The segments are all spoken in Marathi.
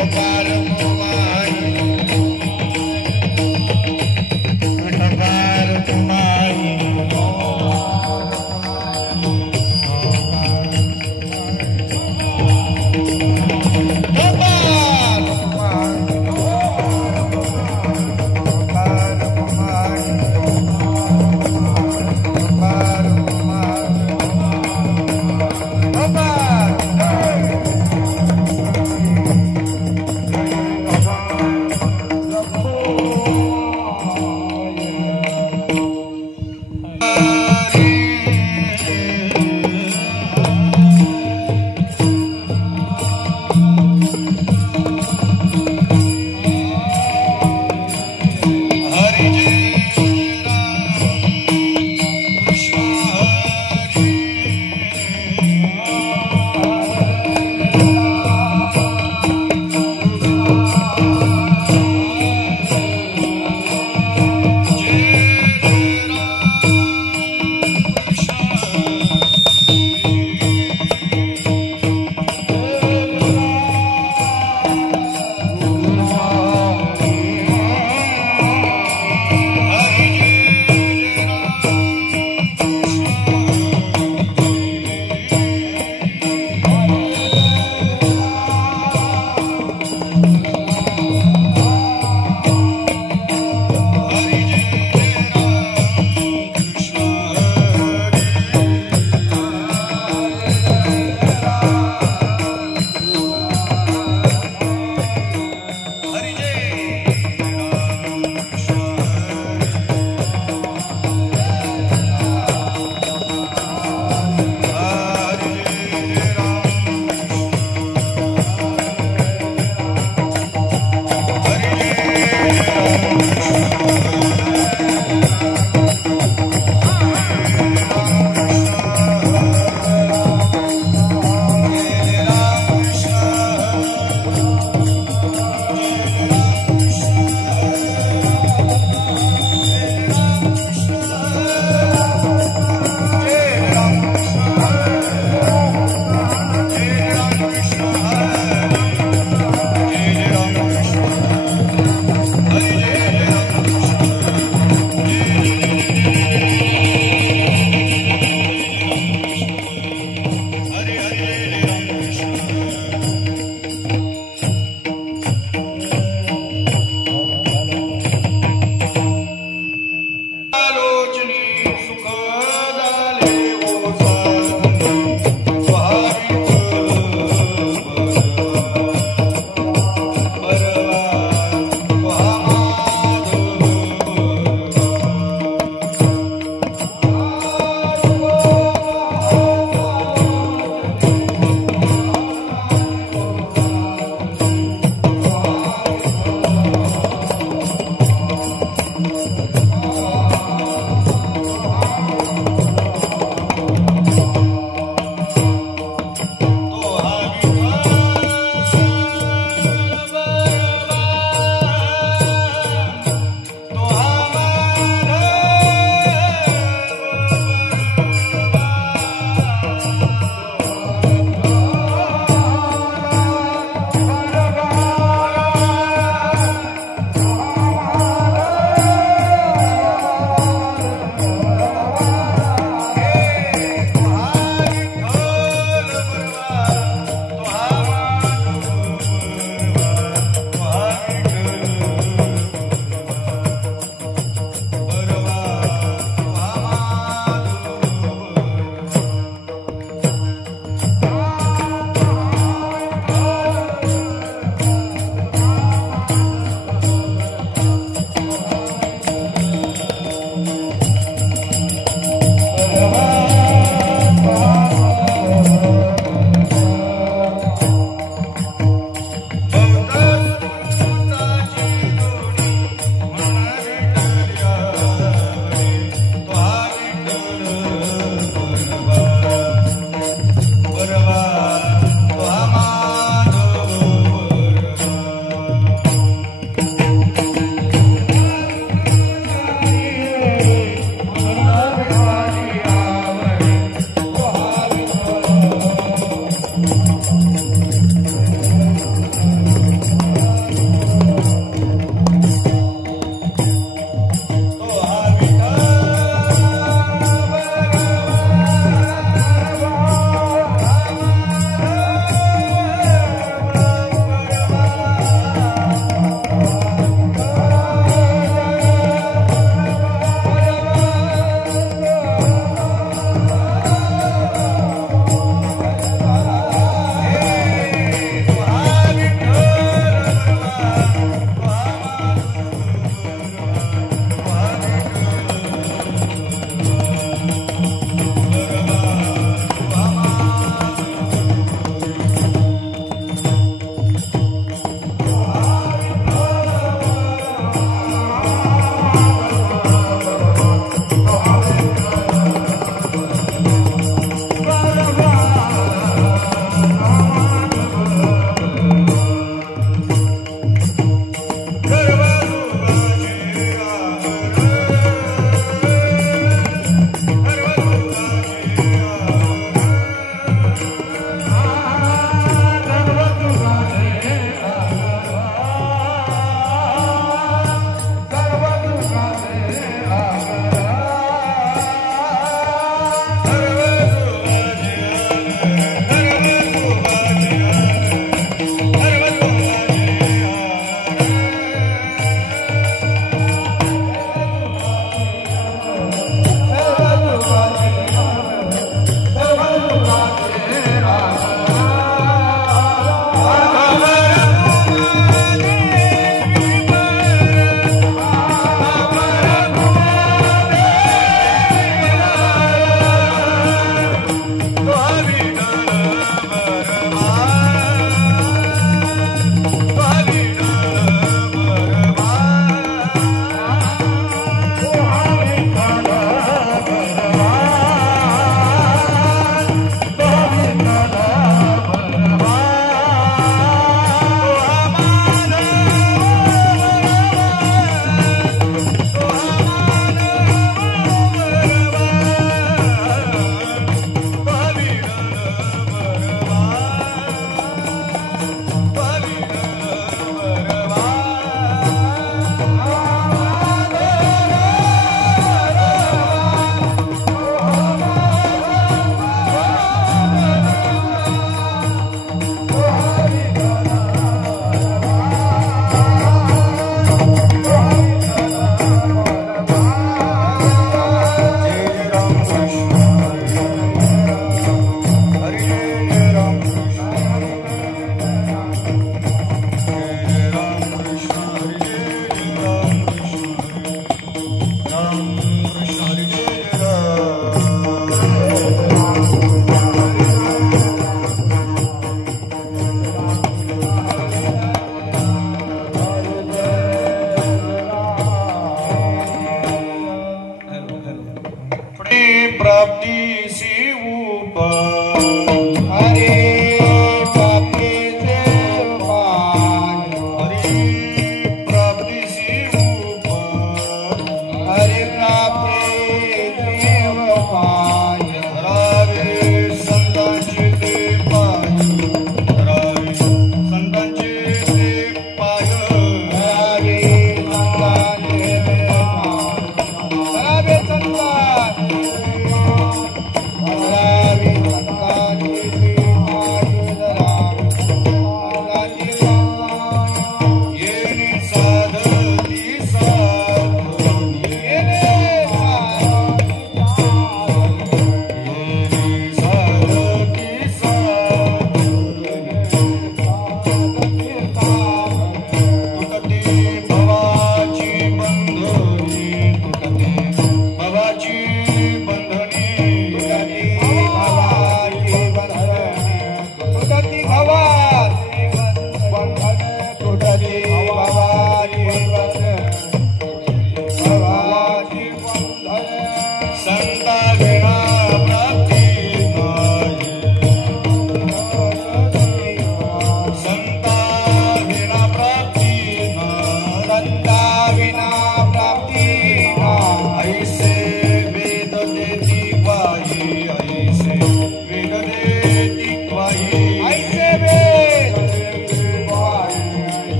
Para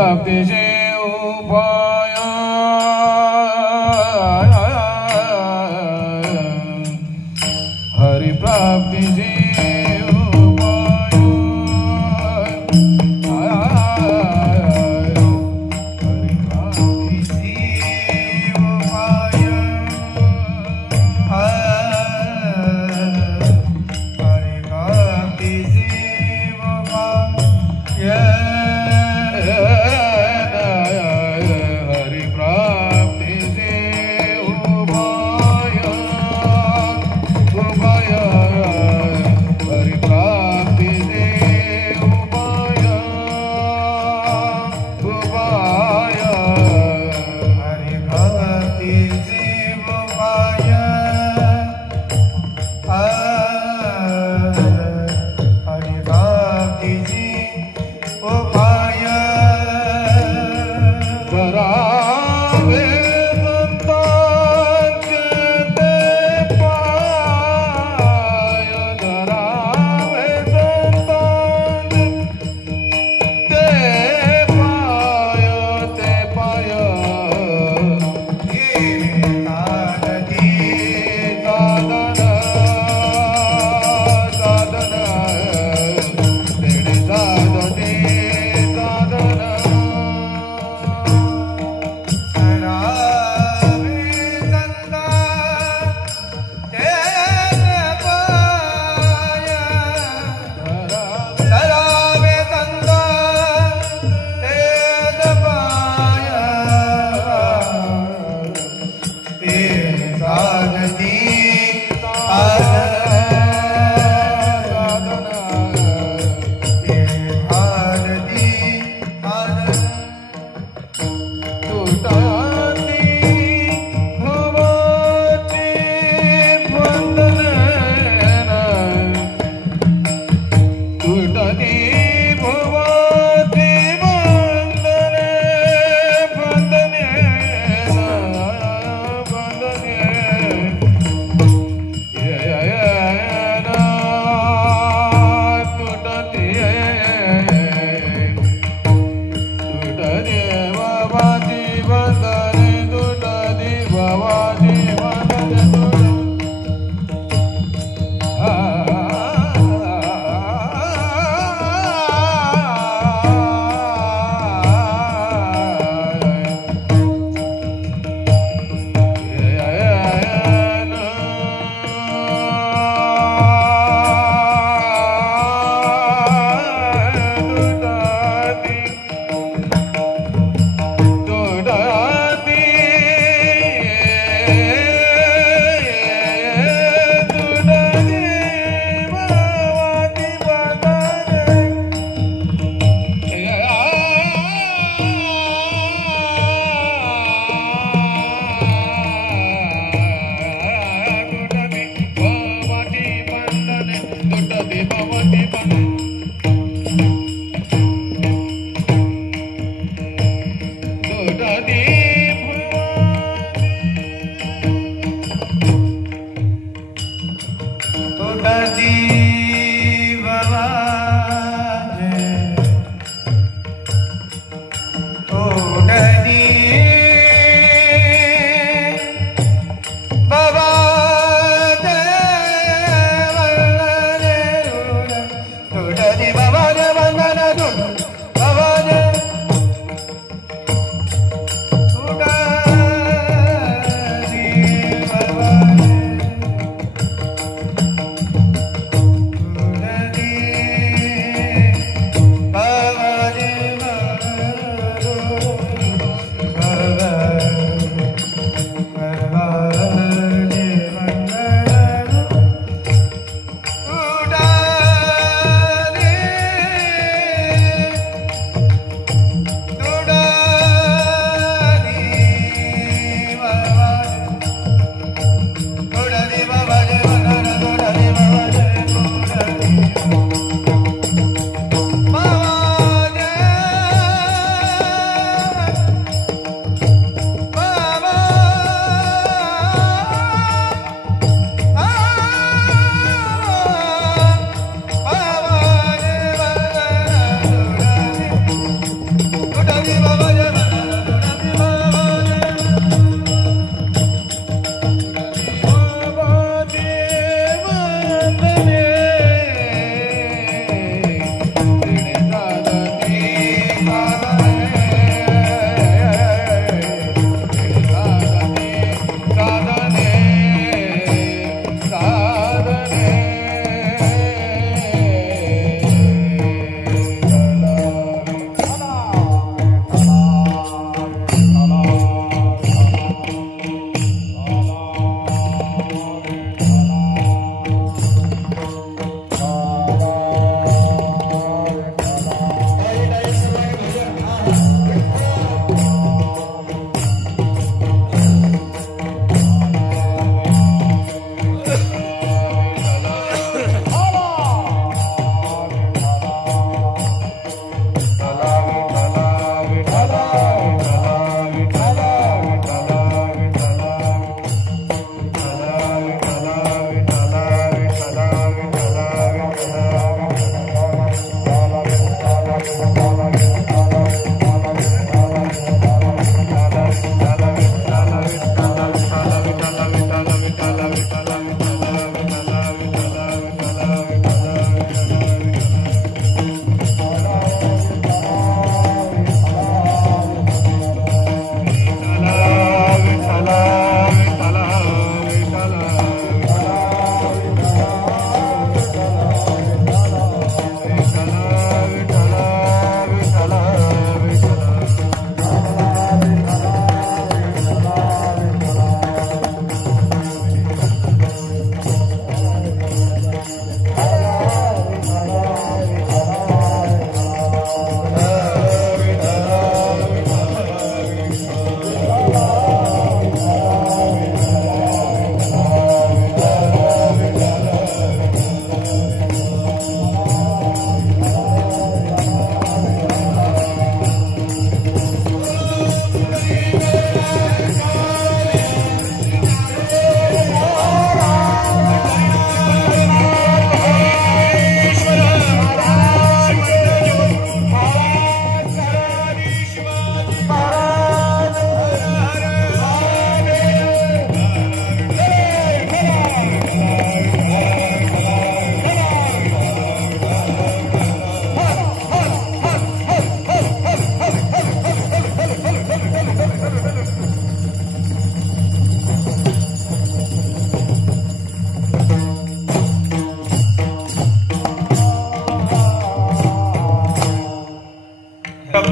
प्राप्तीचे उपाय हरि प्राप्तीचे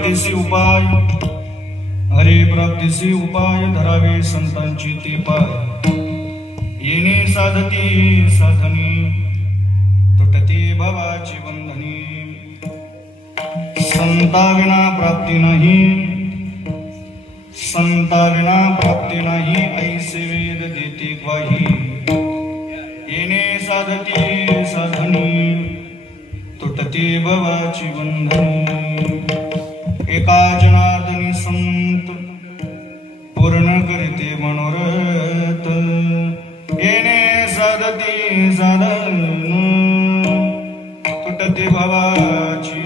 प्राप्तीसी उपाय, हरी प्राप्तीसी उपाय धरावे संतांची ती पाय. येणे साधती साधनी, तुटती भवाची बंधनी. संता विना प्राप्ती नाही, संता विना प्राप्ती नाही, ऐसे वेद देते ग्वाही. येणे साधती साधनी, तुटती भवाची बंधनी. एका जनार्दनी संत पूर्ण करीते मनोरथ. येणे साधती साधन, तुटती भवाची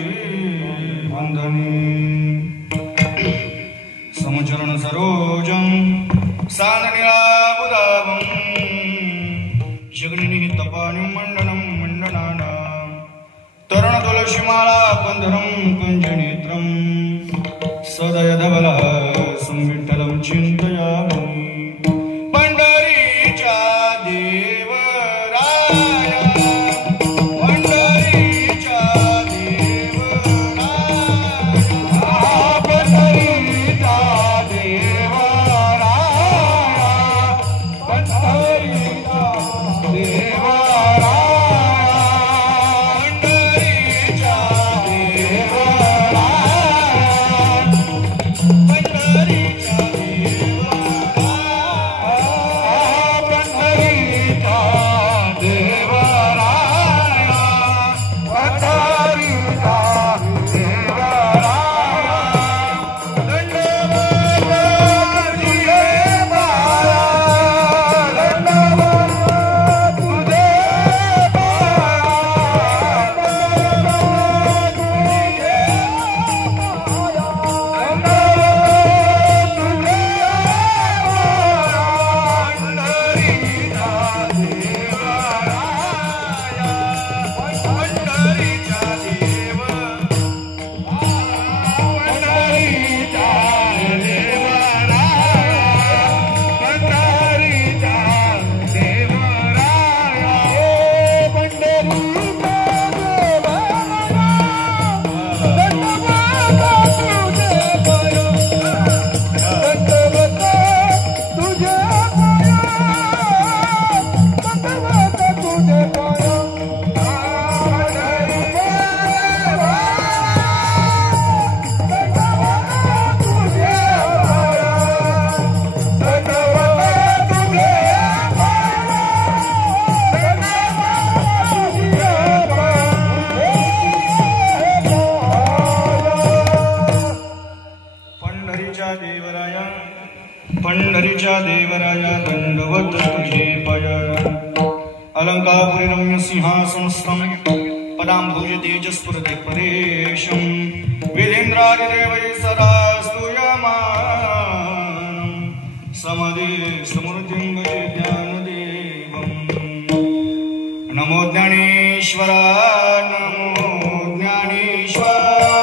बंधनी. समचरण सरोजं साननिलाबुदावं, जगन्निहितपाणिं मण्डनं मण्डनानां. तरुण तुलसीमाला कंधरं कुञ्जनेत्रं, सदयधवला संविठ्ठलं चिन्तयामि. पंढरीच्या देवराया, पंढरीच्या देवराया, पंढरीच्या देवराया, पंढरीच्या देवराया, पंढरीच्या देवराया दंडवत तुझे पाय. अलंकापुरी रम्य सिंहासनस्थं पदांभुज तेजस्फुरति परेशं. विधेन्द्रादिदेवैः सदा स्तूयमानं, समदे समृद्धिं भजे ज्ञानदेवं. नमो ज्ञानेश्वरा, नमो ज्ञानेश्वरा.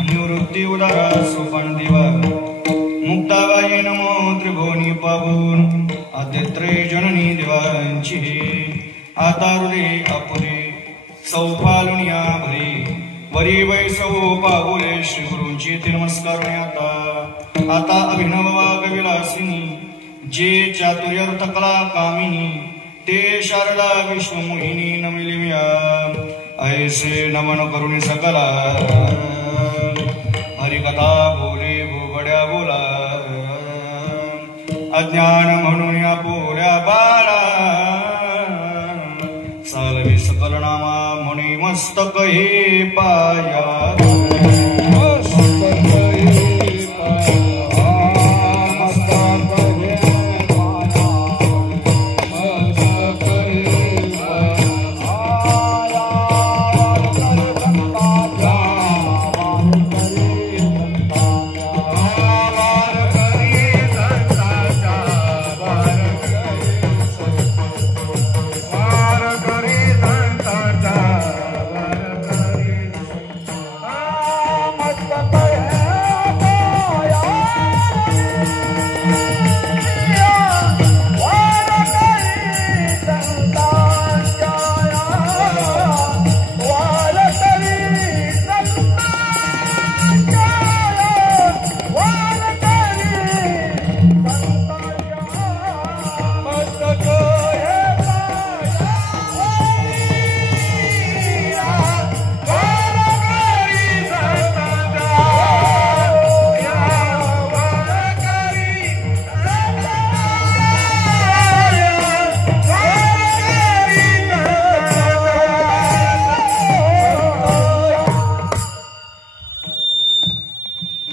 निवृत्ती उदारा सोपान देवा. मुक्ताबाई नमो त्रिभुवनी पावन, आद्यत्रे जननी देवांची. आता हृदय आपुले सौपालुनिया भरे, वरी वै सौ पाहुले श्री गुरूंची ते नमस्कार. आता अभिनव वागविलासिनी, जे चातुर्यर्थ कला कामिनी, ते शारदा विश्वमोहिनी नमिलिम्या. ऐसे नमन करुणी सकला, हरिकथा बोले भोगड्या बोला. अज्ञान म्हणून या पोऱ्या बाळा चालवी सकल नामा मुनी मस्तक हे पाया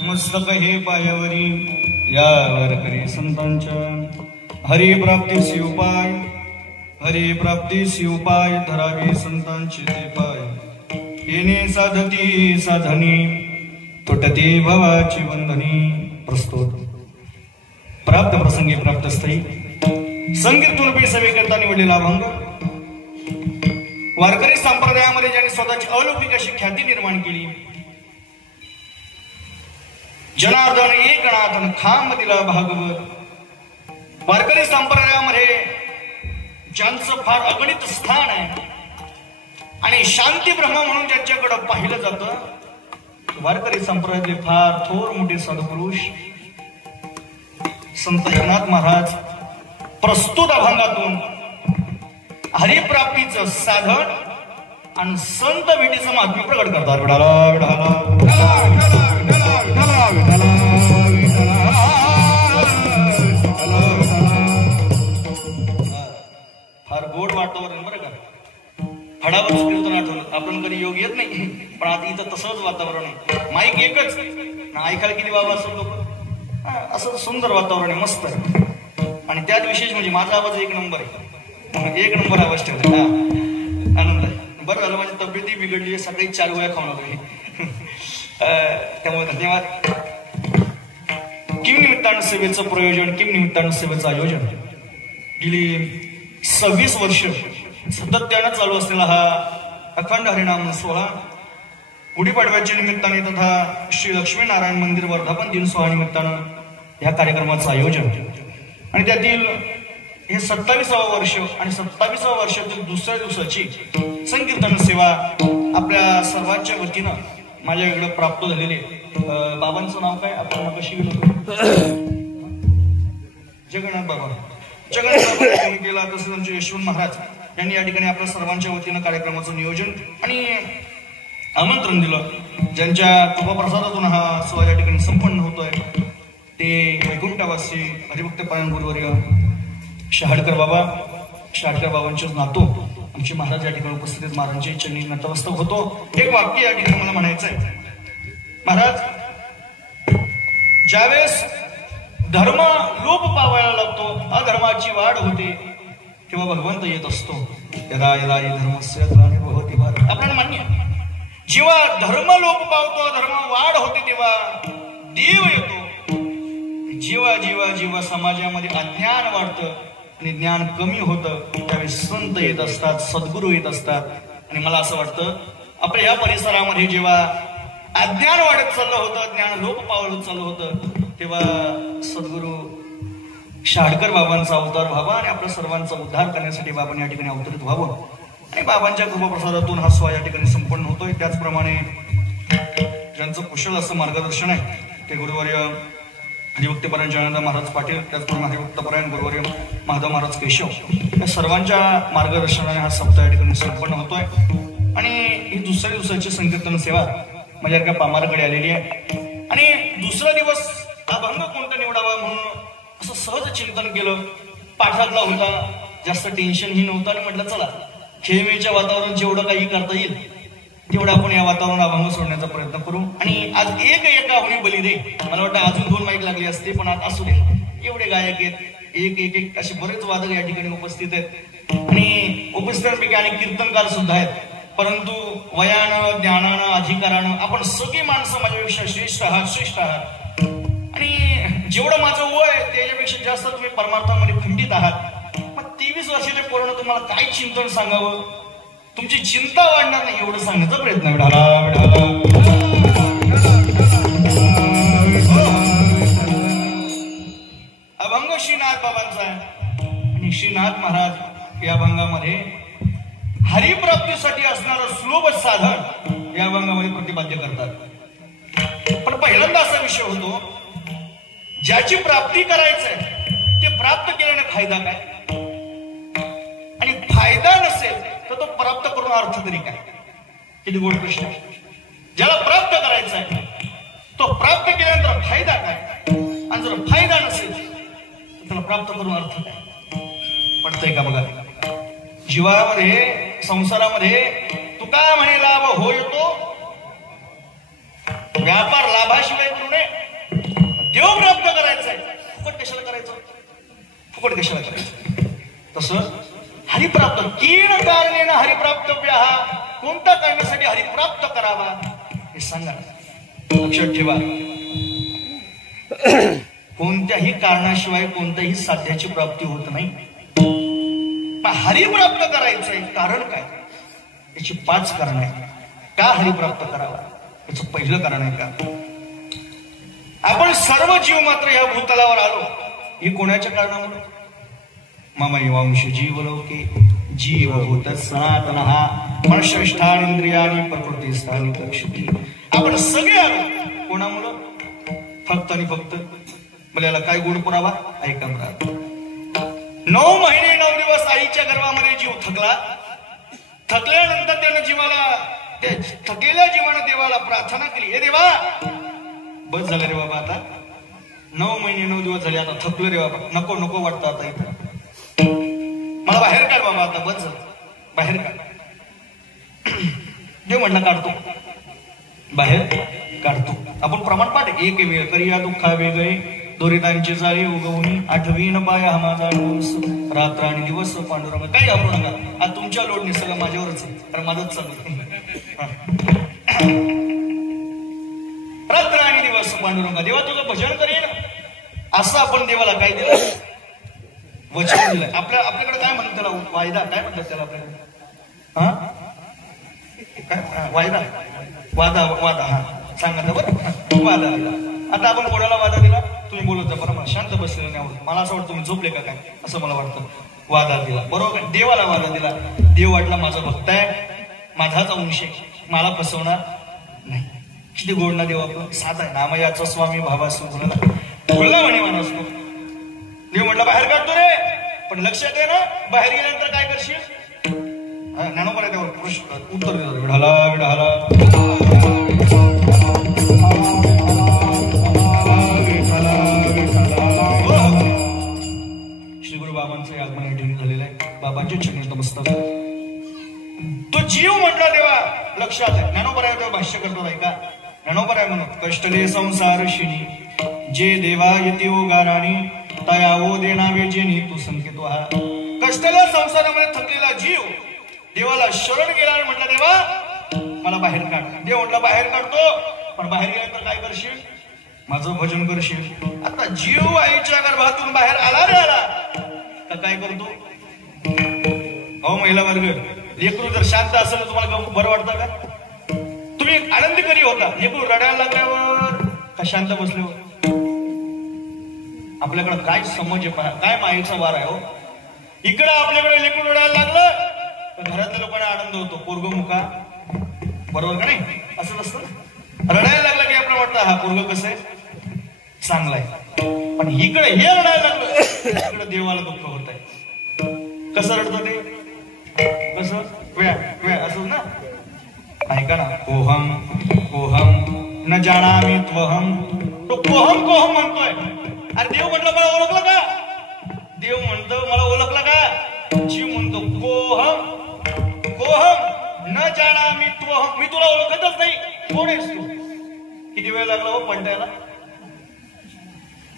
मस्तक हे पायावरी या वारकरी संतांच्या हरिप्राप्तीसी उपाय हरिप्राप्तीसी उपाय धरावे संतांचे ते पाय येणे साधती साधनी तुटते भवाची बंधनी प्रस्तुत प्राप्त प्रसंगी प्राप्त स्थयी संगीत रूपी सेवेकरता निवडलेला अभंग वारकरी संप्रदायामध्ये ज्यांनी स्वतःची अलौकिक अशी ख्याती निर्माण केली जनार्दन एकनाथन खांब दिला भागवत वारकरी संप्रदायामध्ये ज्यांचं फार अगणित स्थान आहे आणि शांती ब्रह्म म्हणून ज्यांच्याकडे पाहिलं जातं वारकरी संप्रदायातले फार थोर मोठे सद्पुरुष संत एकनाथ महाराज प्रस्तुत अभंगातून हरिप्राप्तीचं साधन आणि संत भेटीचं महात्म्य प्रकट करतात विठाला विठाला फार गोड वातावरण बरं का हडावर कीर्तन आठवलं आपण कधी योग येत नाही पण आता इथं तसंच वातावरण आहे माईक एकच ना ऐकायला किती बाबा असं लोक असं सुंदर वातावरण आहे मस्त आणि त्यात विशेष म्हणजे माझा आवाज एक नंबर आहे एक नंबर आवाज ठेवला आनंद आहे बरं झालं माझी तब्येतही बिघडली सकाळी 4 गोळ्या खाऊन आलो त्यामुळे धन्यवाद किम निमित्तानं सेवेचं प्रयोजन किम निमित्तानं सेवेचं आयोजन गेली 26 वर्ष सातत्यानं चालू असलेला हा अखंड हरिनाम सोहळा गुढीपाडव्याच्या निमित्ताने तथा श्री लक्ष्मीनारायण मंदिर वर्धापन दिन सोहळा निमित्तानं या कार्यक्रमाचं आयोजन आणि त्यातील हे 27वं वर्ष आणि 27व्या वर्षातील दुसऱ्या दिवसाची संकीर्तन सेवा आपल्या सर्वांच्या वतीनं माझ्या इकडे प्राप्त झालेली बाबांचं नाव काय आपण कशी गेलो जगन्नाथ बाबा केला तसं आमचे यशवंत महाराज यांनी या ठिकाणी आपल्या सर्वांच्या वतीनं कार्यक्रमाचं नियोजन आणि आमंत्रण दिलं ज्यांच्या कृपाप्रसादातून हा सोहळा या ठिकाणी संपन्न होतोय ते वैकुंठवासी हरिभक्त पारायण गुरुवर्य शहाडकर बाबांचेच नातू आमचे महाराज या ठिकाणी उपस्थित आहेत महाराजांचे चरणी नतमस्तक होतो एक वाक्य या ठिकाणी मला म्हणायचं आहे महाराज ज्यावेळेस धर्म लोप पावायला लागतो अधर्माची वाढ होते तेव्हा भगवंत येत असतो यदा यदा धर्मस्य ग्लानिर्भवति भारत आपल्याला मान्य जेव्हा धर्म लोप पावतो धर्म वाढ होते तेव्हा देव येतो जेव्हा जेव्हा जेव्हा समाजामध्ये अज्ञान वाढतं आणि ज्ञान कमी होतं त्यावेळेस संत येत असतात सद्गुरू येत असतात आणि मला असं वाटतं आपल्या या परिसरामध्ये जेव्हा अज्ञान वाढत चाललं होतं ज्ञान लोप पावत चाललं होतं तेव्हा सद्गुरू शहाडकर बाबांचा अवतार व्हावा आणि आपल्या सर्वांचा उद्धार करण्यासाठी बाबांनी या ठिकाणी अवतरित व्हावं आणि बाबांच्या कृपाप्रसादातून हा सोहळा या ठिकाणी संपन्न होतोय त्याचप्रमाणे ज्यांचं कुशल असं मार्गदर्शन आहे ते गुरुवर्य हरिभक्तपरायण जयनंद महाराज पाटील त्याचप्रमाणे हरिभक्तपरायण गुरुवर्य माधव महाराज केशव या सर्वांच्या मार्गदर्शनाने हा सप्ताह या ठिकाणी संपन्न होतोय आणि ही दुसऱ्या दिवसाची संकीर्तन सेवा माझ्या एका पामाराकडे आलेली आहे आणि दुसरा दिवस अभंग कोणता निवडावा म्हणून असं सहज चिंतन केलं. पाठातला होता, जास्त टेन्शनही नव्हतं आणि म्हटलं चला खेळमेळच्या वातावरणात जेवढं काही करता येईल तेवढं आपण या वातावरणात अभंग सोडण्याचा प्रयत्न करू. आणि आज एका होणी बली रे. मला वाटतं अजून 2 माईक लागली असते, पण आज असू दे. एवढे गायक आहेत, एक असे बरेच वादक या ठिकाणी उपस्थित आहेत आणि उपस्थितांपैकी आणि कीर्तनकार सुद्धा आहेत. परंतु वयानं, ज्ञानानं, अधिकारानं आपण सगळी माणसं माझ्यापेक्षा श्रेष्ठ आहात. आणि जेवढं माझं वय त्याच्यापेक्षा जास्त तुम्ही परमार्थामध्ये खंडित आहात. मग 23 वर्षाच्या पोरानं तुम्हाला काय चिंतन सांगावं, तुमची चिंता वाढणार नाही एवढं सांगण्याचा प्रयत्न. अभंग श्रीनाथ बाबांचा आहे आणि श्रीनाथ महाराज या अभंगामध्ये हरिप्राप्तीसाठी असणारं सुलभ साधन या अभंगामध्ये प्रतिपाद्य करतात. पण पहिल्यांदा असा विषय होतो, ज्याची प्राप्ती करायचंय ते प्राप्त केल्याने फायदा काय, आणि फायदा नसेल तर तो प्राप्त करून अर्थ तरी काय. किती गोड प्रश्न. ज्याला प्राप्त करायचा आहे तो प्राप्त केल्यानंतर फायदा काय, आणि जर फायदा नसेल तर त्याला प्राप्त करून अर्थ काय. पडतंय का बघा. जीवामध्ये, संसारामध्ये तुका म्हणे लाभ हो येतो, व्यापार लाभाशिवाय करू नये. देव प्राप्त करायचंय, फुकट कशाला करायचं, फुकट कशाला करायचं. तसं हरिप्राप्त कीण कारणेनं हरिप्राप्तव्य हा, कोणत्या कारणासाठी हरिप्राप्त करावा हे सांगा. लक्षात ठेवा, कोणत्याही कारणाशिवाय कोणत्याही साध्याची प्राप्ती होत नाही. हरिप्राप्त करायचंय कारण काय, याची 5 कारण आहे. का हरिप्राप्त करावा याचं पहिलं कारण आहे का, आपण सर्व जीव मात्र या भूतलावर आलो हे कोणाच्या कारणामुळे. मम वंश जीवलोके जीवभूत सनातन हा मनश्रेष्ठानिंद्रियानी प्रकृतीस्थानी लक्ष्मी. आपण सगळे आलो कोणामुळं, फक्त आणि फक्त. मला काय गुण पुरावा ऐका बरं. 9 महिने 9 दिवस आईच्या गर्भामध्ये जीव थकला. थकल्यानंतर त्यानं थकलेल्या जीवानं देवाला प्रार्थना केली, हे देवा बस झालं रे बाबा, आता 9 महिने 9 दिवस झाले, आता थकलो रे बाबा, नको नको वाटतं आता इथं, मला बाहेर काढ बाबा, आता बस झालं, बाहेर काढ. देव म्हटलं काढतो, बाहेर काढतो. आपण प्रमाण पाठ, एक वेळ करिया दुःखा वेगळे दोरितांचे जाळे उगवून, 8वीन पाया हा माझा डोस, रात्र आणि दिवस पांडुरंग. काही घाबरू नका, आज तुमच्या लोडने सगळं माझ्यावरच आहे, कारण माझंच चालू. रात्र आणि दिवस पांडुरंग, देवा तुझं भजन करेन, असं आपण देवाला काय दिलं, वचन दिलं. आपल्याकडे काय म्हणतात त्याला, वायदा काय म्हणतात त्याला आपल्याकडे, हा काय वायदा, वादा हा सांगा बरं, वादा दिला. आता आपण कोणाला वादा दिला, तुम्ही बोलत जा बरं, मला शांत बसलेलं नाही आवडत, मला असं वाटतं तुम्ही झोपले का काय, असं मला वाटतं. वादा दिला बरोबर, देवाला वादा दिला. देव वाटला माझा भक्त आहे, माझाच अंश आहे, मला फसवणार नाही. किती गोड ना देव आपलं, साधा आहे. नामयाचा स्वामी भावासू बोलला म्हणे माणूस. देव म्हटलं बाहेर काढतो रे, पण लक्षात आहे ना बाहेर गेल्यानंतर काय करशील. ज्ञानोबा त्यावर उत्तर देतात, विढाला विढाला श्री गुरु बाबांचं आगमन या ठिकाणी झालेलं आहे. बाबांचे चरणी नमस्कार. तो जीव म्हटला देवा, लक्षात आहे. ज्ञानोबा तेव्हा भाष्य करतो नाही का, ज्ञानोबा म्हणत कष्टले संसार शिनी जे देवा येते गाराणी तयावो देणावे जेनी तू संकेतो हा. कष्टल्या संसारामध्ये थकलेला जीव देवाला शरण गेला आणि म्हटलं देवा मला बाहेर काढ. देव म्हटलं बाहेर काढतो, पण बाहेर गेल्यानंतर काय करशील, माझं भजन करशील. आता जीव आईच्या गर्भातून बाहेर आला रे आला तर काय करतो, अहो महिला वर्ग, लेकरू जर शांत असेल तर तुम्हाला बरं वाटतं का, तुम्ही आनंदी करी होता. लेकरू रडायला लागल्यावर का शांत बसल्यावर, आपल्याकडे काय समज आहे, काय मायेचा वार आहे हो. इकडं आपल्याकडे लेकरू रडायला लागलं तर घरातल्या लोकांना आनंद होतो, पोरग मुका, बरोबर का नाही, असं नसतं. रडायला लागलं की आपल्याला वाटतं हा पोरग कसं आहे, चांगला आहे. पण इकडे हे रडायला लागलं, इकडे देवाला दुःख होत आहे. कसं रडतं ते, कसं व्या असं ना. ऐका ना, कोहम कोहम न जाणामी त्वहम, तो कोहम कोहम म्हणतोय. अरे देव म्हटलं मला ओळखलं का? देव म्हणतो मला ओळखलं का? जीव म्हणतो कोहम कोहम न जाणा मी त्वहम, मी तुला ओळखतच नाही, कोण आहेस तू? किती वेळ लागला हो पंटायला?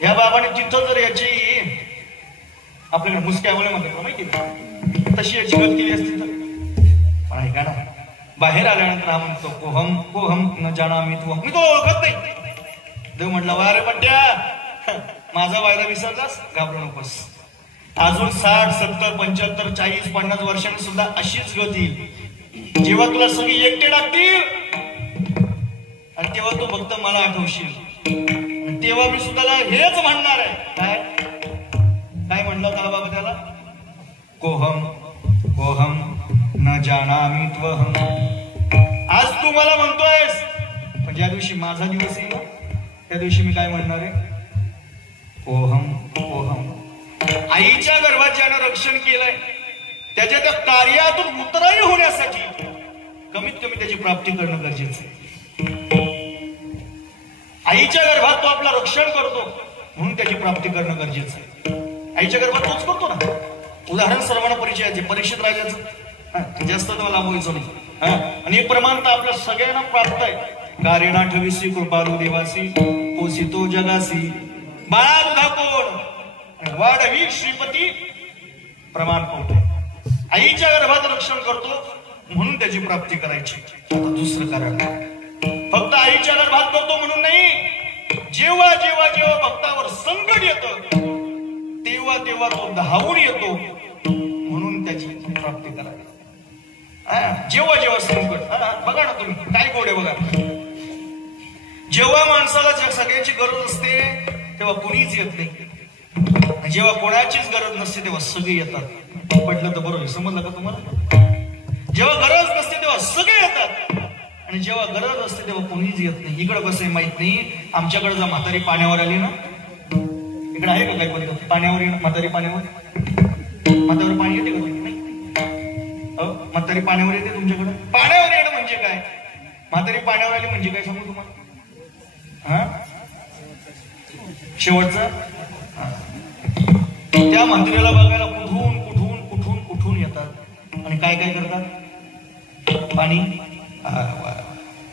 या बाबाने तिथं जर याची आपल्याकडे मुसक्यावळे म्हणतात माहिती का, तशी याची गत केली असती तर. पण ऐका ना, बाहेर आल्यानंतर हा म्हणतो कोहम कोहम न जाणा मी त्वहम, मी तुला ओळखत नाही. देव म्हटलं वा रे पट्ट्या, माझा वायदा विसरलास, घाबरू नकोस. अजून 60, 70, 75, 40, 50 वर्षांनी सुद्धा अशीच गत येईल, जेव्हा तुला सगळी एकटे टाकतील आणि तेव्हा तू फक्त मला आठवशील. तेव्हा मी सुद्धा हेच म्हणणार आहे. काय काय म्हणलं होता बाबा त्याला? कोहम कोहम न जाणा मी त्वहम. आज तू मला म्हणतोयस, पण ज्या दिवशी माझा दिवस येईल त्या दिवशी मी काय म्हणणार आहे? कोहम कोहम. आईच्या गर्भात ज्यानं रक्षण केलंय त्याच्या त्या कार्यातून उतराई होण्यासाठी कमीत कमी त्याची प्राप्ती करणं गरजेचं आहे. आईच्या गर्भात तो आपलं रक्षण करतो म्हणून त्याची प्राप्ती करणं गरजेचं आहे. आईच्या गर्भात तोच करतो ना. उदाहरण सर्वांना परिचयाचे, परीक्षित राजाचं जास्त तर मला बोलायचं नाही. आणि एक प्रमाण तर आपल्या सगळ्यांना प्राप्त आहे. गारेना ठवीसी कृपालू देवासी पोसितो जगासी बाळा दुधा कोण वाढवी श्रीपती प्रमाण पावते. आईच्या गर्भात रक्षण करतो म्हणून त्याची प्राप्ती करायची. आता दुसरं कारण फक्त आईच्या गर्भात करतो म्हणून नाही, जेव्हा जेव्हा जेव्हा भक्तावर संकट येतं तेव्हा तेव्हा तो धावून येतो म्हणून त्याची प्राप्ती करावी. जेव्हा जेव्हा संकट, बघा ना तुम्ही काय गोडे बघा, जेव्हा माणसाला सगळ्यांची गरज असते तेव्हा कोणीच येत नाही, जेव्हा कोणाचीच गरज नसते तेव्हा सगळे येतात. पटलं तर बरोबर, समजलं का तुम्हाला? जेव्हा गरज नसते तेव्हा सगळे येतात आणि जेव्हा गरज असते तेव्हा कोणीच येत नाही. इकडं कसं आहे माहित नाही. आमच्याकडे जर म्हातारी पाण्यावर आली ना, इकडे आहे का काही पद्धत पाण्यावर येणं? म्हातारी पाण्यावर पाणी येते का? नाही. म्हातारी पाण्यावर येते तुमच्याकडे? पाण्यावर येणं म्हणजे काय? म्हातारी पाण्यावर आली म्हणजे काय सांगू तुम्हाला? शेवटचा त्या मंदिराला बघायला कुठून कुठून कुठून कुठून येतात आणि काय काय करतात? पाणी.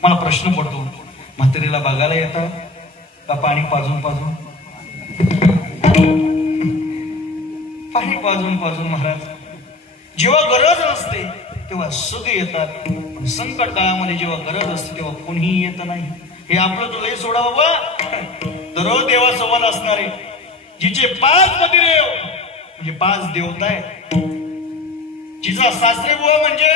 मला प्रश्न पडतो, म्हातारीला बघायला येतात का पाणी पाजून पाजून? पाणी पाजून पाजून. महाराज, जेव्हा गरज नसते तेव्हा सगळे येतात, पण संकट काळामध्ये जेव्हा गरज असते तेव्हा कोणीही येत नाही. हे आपलं तुलाही सोडा बाबा. दररोज देवासोबत असणारे जिचे 5 पतिदेव म्हणजे 5 देवता आहेत, जिचा सासरे बुवा म्हणजे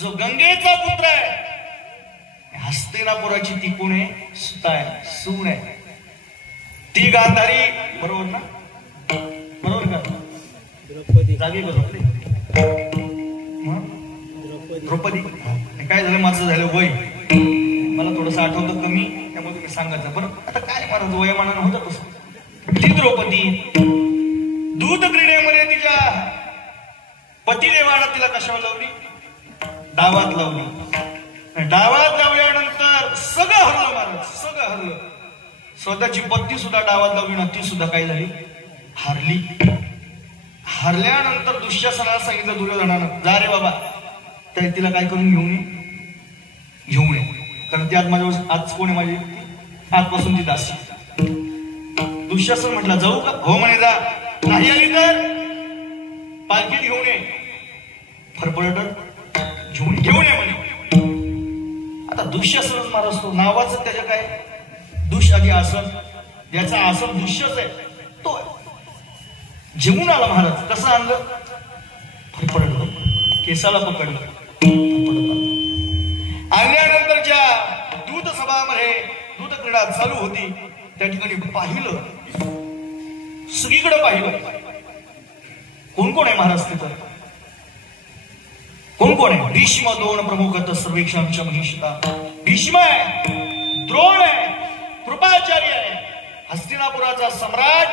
जो गंगेचा पुत्र आहे, हस्तिनापुराची ती कोण आहे? सुता आहे, सून आहे. ती गांधारी, बरोबर ना? बरोबर का? जागी बरोबर द्रौपदी. काय झालं माझं? झालं वय, मला थोडस आठवतं कमी, त्यामुळे तुम्ही सांगायचं. बरं आता काय महाराज वयमानानं होतं तसं. ती द्रौपदी दूध क्रीडेमध्ये तिच्या पतिदेवानं तिला कशावर लावली? डावात लावली. डावात लावल्यानंतर सगळं हरलं महाराज, सगळं हरलं. स्वतःची पत्नी सुद्धा डावात लावली ना, ती सुद्धा काय झाली? हारली. हारल्यानंतर दुःशासनाला सांगितलं दुर्योधनानं, जा रे बाबा त्या तिला काय करून घेऊन ये, कारण ती आज माझ्या आज कोण आहे? माझी आजपासून ती दासी. दुःशासन म्हटलं जाऊ का? हो म्हणे जा. नाही आली तर पालखीत घेऊन ये, फरफरट घेऊन ये म्हणे. आता दुःशासनच महाराज तो नावाचं त्याच्या काय दुष्य आधी आसन, ज्याचा आसन दुष्यच आहे तो जेवून आला महाराज. कसं आणलं? फरफरट केसाला पकडलं. आणल्यानंतर ज्या दूध सभामध्ये दूध क्रीडा चालू होती त्या ठिकाणी पाहिलं, सगळीकडे पाहिलं. कोण कोण आहे महाराज तिथं? कोण कोण आहे? भीष्म 2 प्रमुख सर्वेक्षांच्या महिषिता. भीष्म आहे, द्रोण आहे, कृपाचार्य आहे, हस्तिनापुराचा सम्राट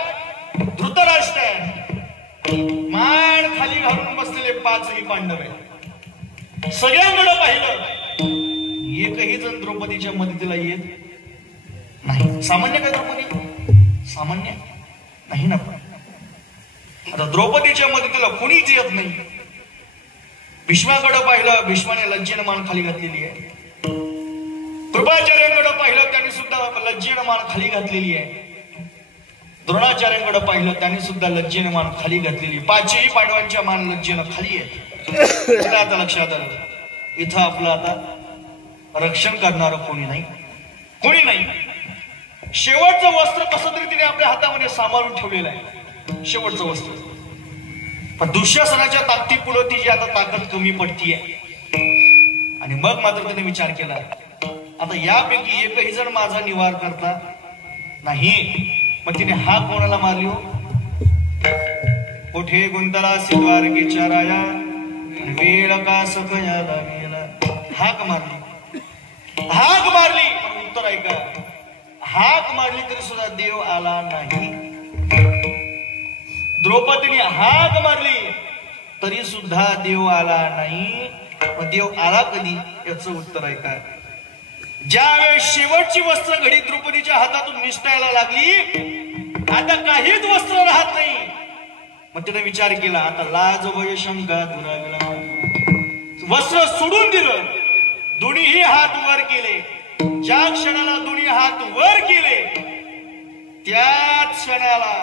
धृतराष्ट्र आहे, मान खाली घालून बसलेले 5ही पांडव आहेत. सगळ्यांकडे पाहिलं, एकही जण द्रौपदीच्या मदतीला येत नाही. सामान्य काय द्रौपदी? सामान्य नाही ना. पण आता द्रौपदीच्या मदतीला कोणीच येत नाही. भीष्माकडे पाहिलं, भीष्माने लज्जेनं मान खाली घातलेली आहे. कृपाचार्यांकडे पाहिलं, त्यांनी सुद्धा लज्जेनं मान खाली घातलेली आहे. द्रोणाचार्यांकडे पाहिलं, त्यांनी सुद्धा लज्जेनं मान खाली घातलेली. पाचही पांडवांच्या मान लज्जेनं खाली आहे. आता लक्षात आलं, इथं आपलं आता रक्षण करणार कोणी नाही, कोणी नाही. शेवटचं वस्त्र कसं तरी तिने आपल्या हातामध्ये सांभाळून ठेवलेलं आहे, शेवटचं वस्त्र. पण दुःशासनाच्या ताकदीपुढे तिची आता ताकद कमी पडतीये. आणि मग मात्र त्याने विचार केला, आता यापैकी एकही जण माझा निवार करता नाही. मग तिने हा कोणाला मारली हो? कोठे गुंतला द्वारकेच्या राया, वेळ का सकयाला गेला. हाक मारली, हाक मारली. उत्तर ऐका, हाक मारली तरी सुद्धा देव आला नाही. द्रौपदीने हाक मारली तरी सुद्धा देव आला नाही. देव आला कधी याचं उत्तर ऐका. ज्यावेळेस शेवटची वस्त्र घडी द्रौपदीच्या हातातून निसटायला लागली, आता काहीच वस्त्र राहत नाही. मग तिने विचार केला, आता लाज वय शंका दुरागला. वस्त्र सोडून दिलं, दोन्हीही हात वर केले. ज्या क्षणाला दोन्ही हात वर केले, त्याच क्षणाला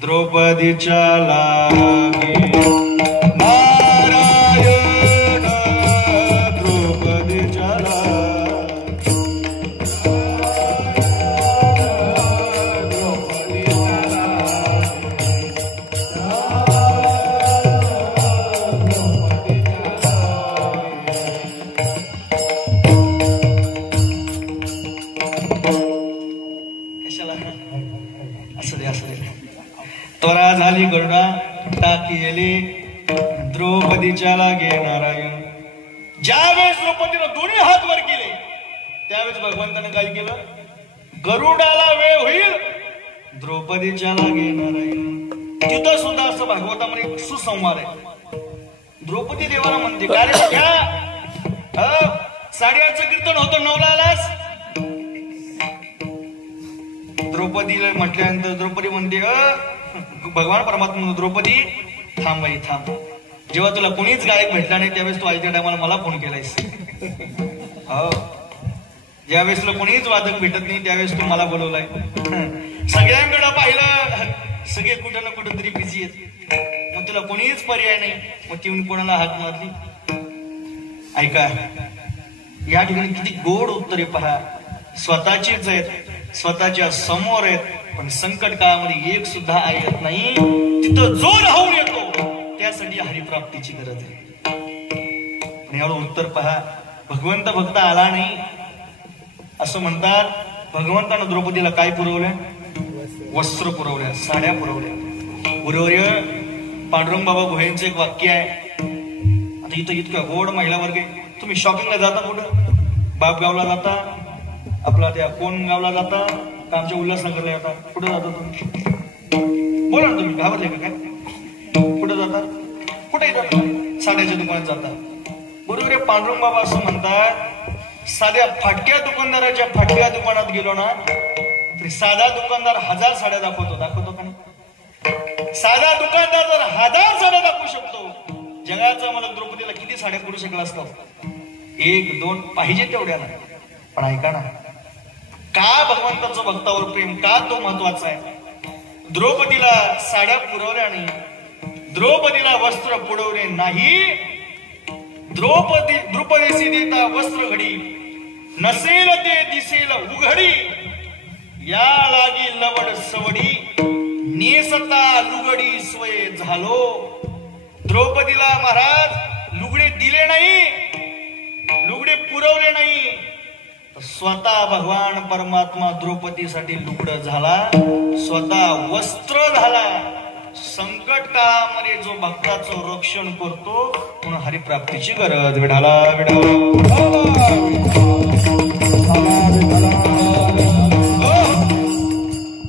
द्रौपदीच्या लागे नारायण. द्रौपदीच्या त्वरा झाली गरुडा टाकी गेली. द्रौपदीच्या लागे नारायण. ज्यावेळेस द्रौपदीनं दोन्ही हात वर केले, त्यावेळेस भगवंताने काय केलं? गरुडाला वेळ होईल, द्रौपदीच्या लागे नारायण. तिथं सुद्धा असं भागवतामध्ये सुसंवाद आहे. द्रौपदी देवाला म्हणते, काय रे घ्या 8:30चं कीर्तन होतं, 9ला आलास. द्रौपदीला म्हटल्यानंतर द्रौपदी म्हणते, भगवान परमात्मा, द्रौपदी थांब बाई थांब. जेव्हा तुला कोणीच गायक भेटला नाही त्यावेळेस तू आयत्या टायमाला मला फोन केलायस. हो, ज्यावेळेस तुला कोणीच वादक भेटत नाही त्यावेळेस तू मला बोलवलाय. सगळ्यांकडे पाहिलं, सगळे कुठं ना कुठं तरी बिझी आहेत. मग तुला कोणीच पर्याय नाही, मग ती कोणाला हाक मारली. ऐका, या ठिकाणी किती गोड उत्तरे पहा. स्वतःचीच आहेत, स्वतःच्या समोर आहेत, पण संकट काळामध्ये एक सुद्धा येत नाही. तिथं जो राहून येतो त्यासाठी हरिप्राप्तीची गरज आहे. आणि एवढं उत्तर पहा. भगवंत भक्त आला नाही असं म्हणतात. भगवंतानं द्रौपदीला काय पुरवलं? वस्त्र पुरवल्या, साड्या पुरवल्या. गुरुवर्य पांडुरंग बाबा गुहेंचं एक वाक्य आहे. आता इथं इतकं गोड महिला वर्ग आहे. तुम्ही शॉपिंगला जाता कुठं? बापगावला जाता, आपला त्या कोण गावला जाता, का आमच्या उल्हासनगरला येतात? कुठं जाता तुम्ही? बोला ना, तुम्ही घाबरले का काय? कुठं जाता? कुठेही जाता? साड्याच्या दुकानात जाता. बरोबर आहे. पांडुरंग बाबा असं म्हणतात, साध्या फाटक्या दुकानदाराच्या फाटक्या दुकानात गेलो ना तरी साधा दुकानदार 1000 साड्या दाखवतो का नाही? साधा दुकानदार जर 1000 साड्या दाखवू शकतो, जगाचा मला द्रौपदीला किती साड्या करू शकला असतात? 1 2 पाहिजे तेवढ्या ना. पण ऐका ना, का भगवंताचं भक्तावर प्रेम, का तो महत्वाचा आहे? द्रौपदीला साड्या पुरवल्या नाही, द्रौपदीला वस्त्र पुरवले नाही. द्रुपदेशी देता वस्त्र घडी, नसेल ते दिसेल उघडी. या लागी लवड सवडी, नेसता लुगडी स्वय झालो. द्रौपदीला महाराज लुगडे दिले नाही, लुगडे पुरवले नाही. स्वतः भगवान परमात्मा द्रौपदीसाठी लुगडं झाला, स्वतः वस्त्र झाला. संकट काळामध्ये जो भक्ताचं रक्षण करतो म्हणून हरिप्राप्तीची गरज. विढाला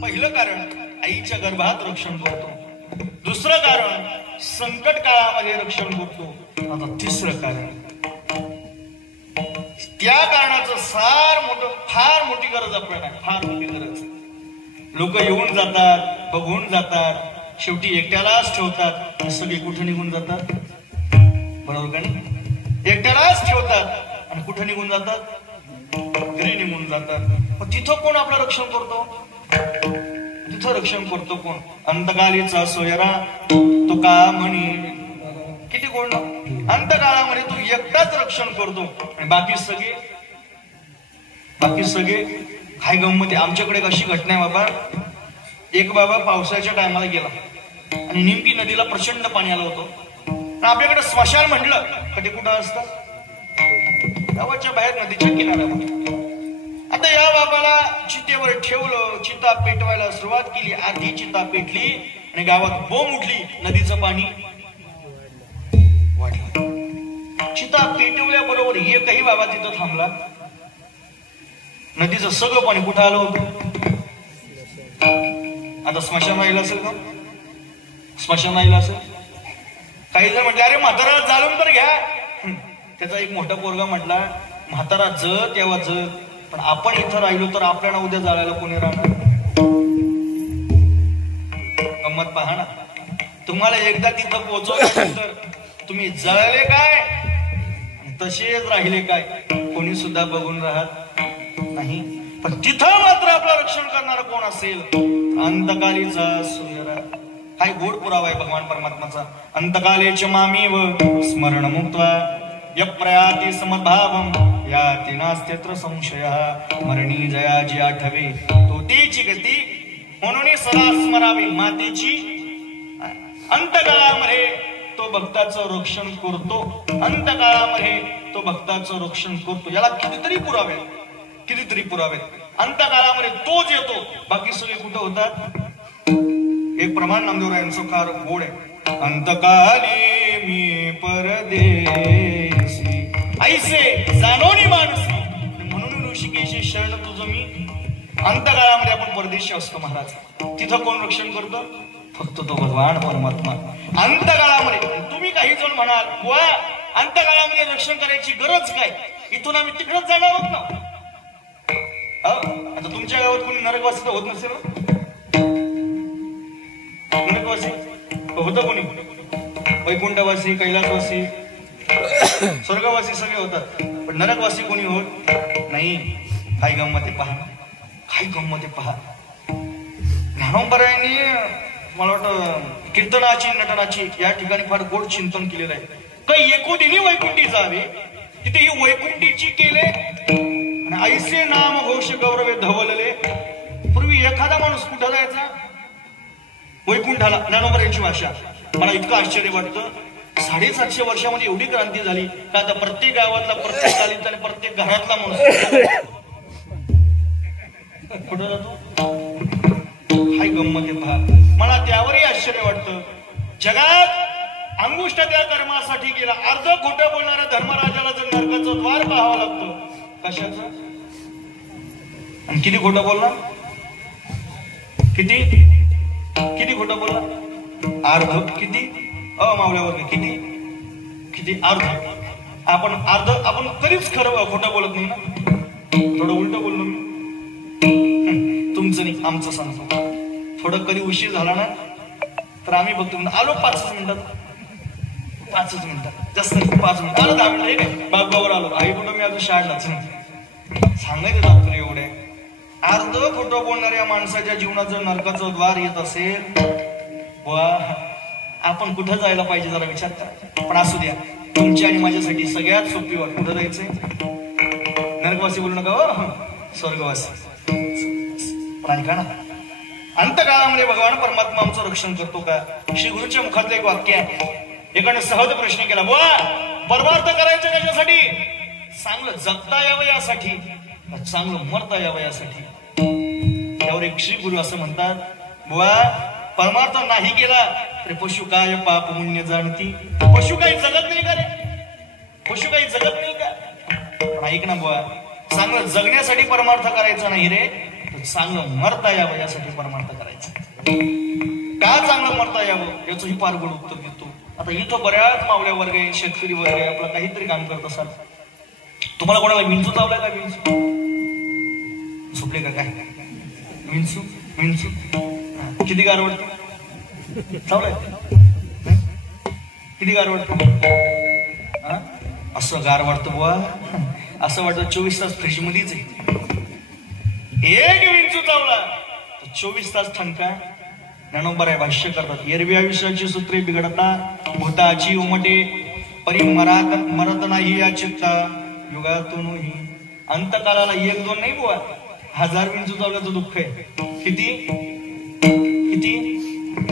पहिलं कारण आईच्या गर्भात रक्षण करतो. दुसरं कारण संकट काळामध्ये रक्षण करतो. आता तिसरं कारण, त्या कारणाचं फार मोठी गरज आपल्याला, फार मोठी गरज. लोक येऊन जातात, बघून जातात, शेवटी एकट्यालाच ठेवतात. सगळे कुठं निघून जातात? बरोबर का नाही? एकट्यालाच ठेवतात आणि कुठं निघून जातात? घरी निघून जातात. मग तिथं कोण आपलं रक्षण करतो? तिथं रक्षण करतो कोण? अंतकालीचा सोयरा तो का म्हणे. किती कोण अंतकाळामध्ये तू एकटाच रक्षण करतो आणि बाकी सगळे काय गंमत आहे. आमच्याकडे कशी घटना आहे बाबा. एक बाबा पावसाच्या टायमाला गेला आणि नेमकी नदीला प्रचंड पाणी आलं होतं. आपल्याकडे स्मशान म्हटलं तर ते कुठं असतं? गावाच्या बाहेर नदीच्या किनाऱ्यावर. आता या बाबाला चितेवर ठेवलं, चिता पेटवायला सुरुवात केली. अर्धी चिता पेटली आणि गावात बोंब उठली. नदीचं पाणी वाढलं. चिता पेटवल्याबरोबर एकही बाबा तिथं थांबला. नदीचं सगळं पाणी कुठं आलं होतं? आता स्मशान राहिलं असेल का? स्मशान राहिलं असेल. काही जण म्हटले अरे म्हातारा जाळून तर घ्या. त्याचा एक मोठा पोरगा म्हटला म्हातारा जळ तेव्हा जळ, पण आपण इथं राहिलो तर आपल्याला उद्या जाळायला कोणी राहणार? गंमत पहा ना. तुम्हाला एकदा तिथं पोहोचवल्यानंतर तुम्ही जळले काय तसेच राहिले काय कोणी सुद्धा बघून राहत नाही. पण तिथं मात्र आपलं रक्षण करणारा कोण असेल? अंतकालीचा सोयरा. काय गोड पुरावा आहे भगवान परमात्माचा. अंतकालेच मामीव स्मरण मुक्त्वा यप्रयाति समद्भावम याति नास्त्यत्र संशयः. मरणी जयाजी आठवे तो तेची गती म्हणून सदा स्मरावी मातेची. अंतकाळामध्ये तो भक्ताचं रक्षण करतो. अंतकाळामध्ये तो भक्ताचं रक्षण करतो. याला कितीतरी पुरावे. अंतकाळामध्ये तोच येतो. बाकी सगळे कुठं होतात? एक प्रमाण नामदेवरायांचं फार गोड आहे. अंतकाली मी परदेशी ऐसे जाणोनी मानसी. म्हणून ऋषिकेशी शरण तुझं मी. अंतकाळामध्ये आपण परदेशी असतो महाराज. तिथं कोण रक्षण करतो? फक्त तो भगवान परमात्मा. अंतकाळामध्ये तुम्ही काही जण म्हणाल वा अंतकाळामध्ये रक्षण करायची गरज काय? इथून आम्ही तिकडच जाणार आहोत ना. आता तुमच्या गावात कोणी नरकवासी तर होत नसेल ना? नरकवासी होतं कोणी? वैकुंठवासी, कैलासवासी, स्वर्गवासी सगळे होतात, पण नरकवासी कोणी होत नाही. काय गंमत पहा, काय गंमत पहा. ज्ञानोबरायांनी मला वाटतं कीर्तनाची नटनाची या ठिकाणी फार गोड चिंतन केलेलं आहे. काही एकोदिनी वैकुंठी जावे तिथे ही वैकुंठीची केले आणि ऐसे नाम घोष गौरवे धवलले. पूर्वी एखादा माणूस कुठं जायचा? वैकुंठाला. ज्ञानोबा यांची भाषा मला इतकं आश्चर्य वाटतं. 750 वर्षामध्ये एवढी क्रांती झाली का आता प्रत्येक गावातला, प्रत्येक गालीतला आणि प्रत्येक घरातला माणूस कुठं जातो? हाय गंमत पहा. मला त्यावरही आश्चर्य वाटतं. जगात अंगुष्ठ त्या कर्मासाठी गेला. अर्ध खोटं बोलणाऱ्या धर्मराजाला जर नरकाचं द्वार पाहावं लागतं. कशाचं? आणि किती खोटं बोलला? किती खोटं बोलला? अर्ध. किती? मावल्यावर किती अर्ध. आपण कधीच खरं खोटं बोलत नाही ना. थोडं उलट बोललो मी. तुमचं नाही आमचं सांगतो. थोडं कधी उशीर झाला ना तर आम्ही बघतो आलो 5 मिनिटात जास्त नाही 5 मिनिट आलो 10 मिनिट. हे बागबावर आलो. आई कुठं मी अजून शाळेलाच सांगायचं जातो एवढे. अर्ध खोटं बोलणाऱ्या माणसाच्या जीवनात जर नरकाचं द्वार येत असेल वा आपण कुठं जायला पाहिजे जरा विचार करा. पण असू द्या, तुमची आणि माझ्यासाठी सगळ्यात सोपी वाट. कुठं जायचंय? नरकवासी बोलू नका हो, स्वर्गवासी. पण ऐका ना, अंतकाळामध्ये भगवान परमात्मा आमचं रक्षण करतो का? श्री गुरुच्या मुखातलं एक वाक्य आहे. एकाने सहज प्रश्न केला, बुवा परमार्थ करायचं कशासाठी? चांगलं जगता यावं यासाठी, चांगलं मरता यावं यासाठी. त्यावर एक श्री गुरु असं म्हणतात, बुवा परमार्थ नाही केला तरी पशु काय पाप पुण्य जाणती. पशु काही जगत नाही का रे? पशु काही जगत नाही का? पण ऐक ना बुवा, चांगलं जगण्यासाठी परमार्थ करायचं नाही रे, तर चांगलं मरता यावं यासाठी परमार्थ करायचं. का चांगलं मरता यावं याचंही फार गोड उत्तर देतो. आता इथं बऱ्याच मावळ्या वर्ग आहे, शेतकरी वर्ग आहे, आपलं काहीतरी काम करत असाल. तुम्हाला कोणाला विंचू चावलाय का? विंचू झोपले का काय? विंचू विंचू किती गार वाटतं चावलंय किती गार वाटतं असं गार वाटतं बुवा असं वाटतं 24 तास फ्रीज मध्येच आहे एक विंचू चावला तर 24 तास ठणका ज्ञानोबा आहे भाष्य करतात एरवी आयुष्याची सूत्रे बिघडता भूताची उमटे परी मरत नाही या चित्ता युगातूनही अंतकालाला 1-2 नाही बुवा 1000 विंचू चावल्याचं दुःख आहे किती किती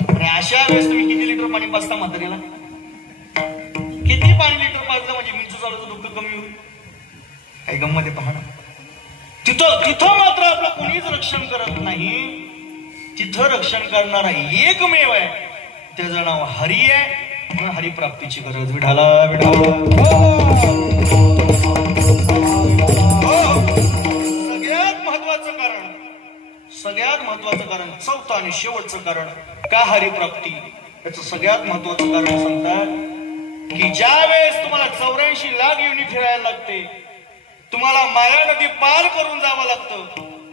आणि अशा वेळेस तुम्ही किती लिटर पाणी पाजता म्हातारीला किती पाणी लिटर पाजलं म्हणजे विंचू चावल्याचं दुःख कमी होईल काही गंमत आहे पहा तिथं मात्र आपलं कोणीच रक्षण करत नाही तिथं रक्षण करणारा एकमेव आहे त्याचं नाव हरी आहे म्हणून हरिप्राप्तीची गरज विढाला विढाला सगळ्यात महत्वाचं कारण चौथं आणि शेवटचं कारण का हरिप्राप्ती याचं सगळ्यात महत्वाचं कारण सांगतात की ज्या वेळेस तुम्हाला 84 लाख योनी फिरायला लागते तुम्हाला माया नदी पार करून जावं लागतं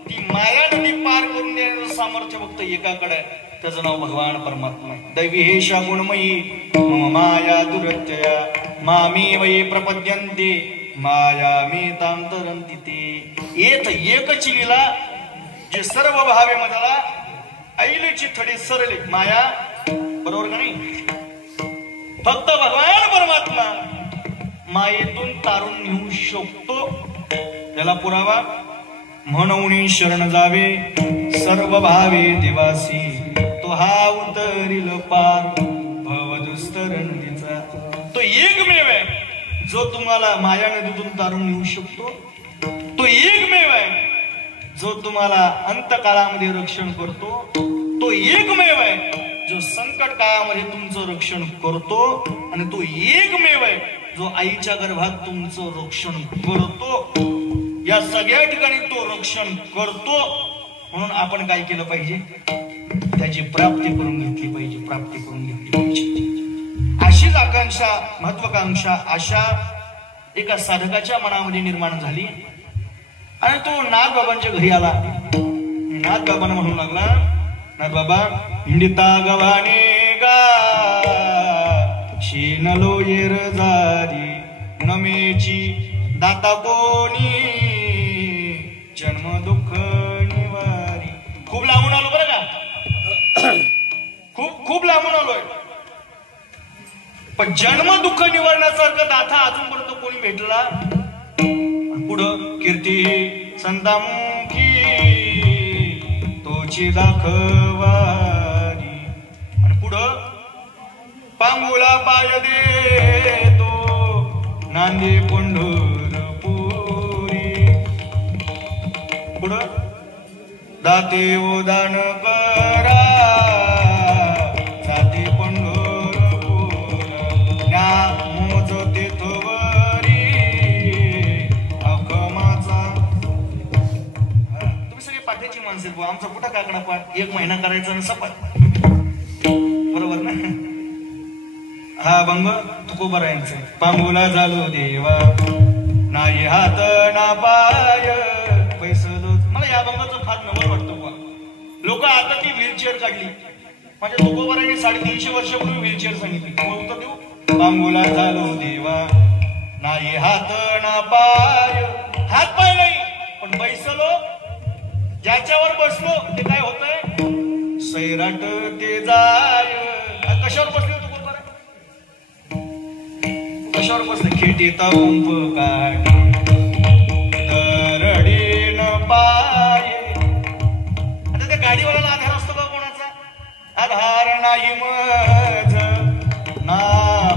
ती माया नदी पार करून देण्याचं सामर्थ्य फक्त एकाकडे आहे त्याचं नाव भगवान परमात्मा दैवी हेशा गुणमयी मम माया दुरत्यया मामी वै प्रपद्यन्ते माया मी तांतरंती ते येत एकची लीला जे सर्व भावे मधाला ऐलीची थडी सरले माया बरोबर का नाही फक्त भगवान परमात्मा मायेतून तारून नेऊ शकतो त्याला पुरावा म्हणून शरण जावे सर्व भावे देवासी तो हा उतरील पार भवदुस्तर नदीचा तो एकमेव आहे जो तुम्हाला माया नदीतून तारून नेऊ शकतो तो एकमेव आहे जो तुम्हाला अंतकाळामध्ये रक्षण करतो तो एकमेव आहे जो संकट काळामध्ये तुमचं रक्षण करतो आणि तो एकमेव आहे जो आईच्या गर्भात तुमचं रक्षण करतो या सगळ्या ठिकाणी तो रक्षण करतो म्हणून आपण काय केलं पाहिजे त्याची प्राप्ती करून घेतली पाहिजे अशीच आकांक्षा महत्वाकांक्षा अशा एका साधकाच्या मनामध्ये निर्माण झाली आणि तो नागबाबांच्या घरी आला नागबाबांना म्हणू लागला नागबाबा हिंडिता गव्हाणे गा शिनलो येर जारी नमेची दाता कोणी जन्म दुःख निवारी खूप लांबून आलो बरं का खूप लांबून आलोय पण जन्म दुःख निवारण्यासारखं दाता अजूनपर्यंत कोणी भेटला पुढं कीर्ती संतामुखी तोची दाखवारी आणि पुढं पांगुला पाय देतो नांदी पंढरपुरी पुढं दाते उदान करा जाते पंढरपूर ज्ञा मोज तेथवरी अकमाचा तुम्ही सगळे पाठ्याची माणसे आमचा कुठं काकडा पाठ 1 महिना करायचा आणि सपाट बरोबर ना हा भंग तुकोबरायांचा पांगुला झालो देवा नाही हात ना पाय पैसे मला या भंगाचं फार नवल वाटतं बुवा लोक आता ती व्हीलचेअर काढली माझ्या तुकोबरायांनी 350 वर्षापूर्वी व्हीलचेअर सांगितली उत्तर देऊ पांगुला झालो देवा नाही हात ना पाय हात पाय नाही पण बैसलो ज्याच्यावर बसलो ते काय होतंय सैराट ते जाय कशावर बसले कशावर बसले खेटीता कुंभ काठी दरडी न पाये आता त्या गाडीवाल्याला आधार असतो का कोणाचा आधार नाही मज ना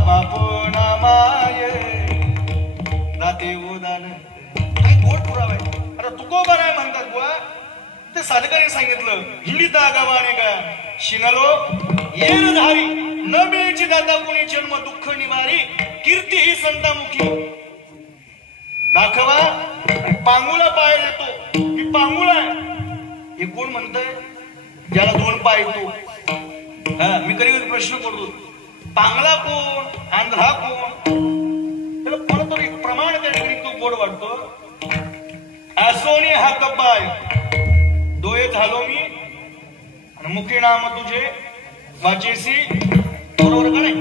बाप ना माये दाते उदान काही गोड पुरावा आहे अरे तुकोबा नाही म्हणतात बुवा ते साधकाने सांगितलं हिंडिता गावाने का शिनलो येर धारी न मिळची दाता कोणी जन्म दुःख निवारी कीर्ती ही संतामुखी दाखवा पांगुला पाय देतो मी पांगुला आहे हे कोण म्हणतंय ज्याला 2 पाय येतो मी कधी प्रश्न करतो पांगला कोण आंध्रा कोण त्याला कोण तरी प्रमाण त्या ठिकाणी तो गोड वाटतो असोनी हाक पाय डोळे झालो मी आणि मुखी नाम तुझे वाचेसी, बरोबर का नाही?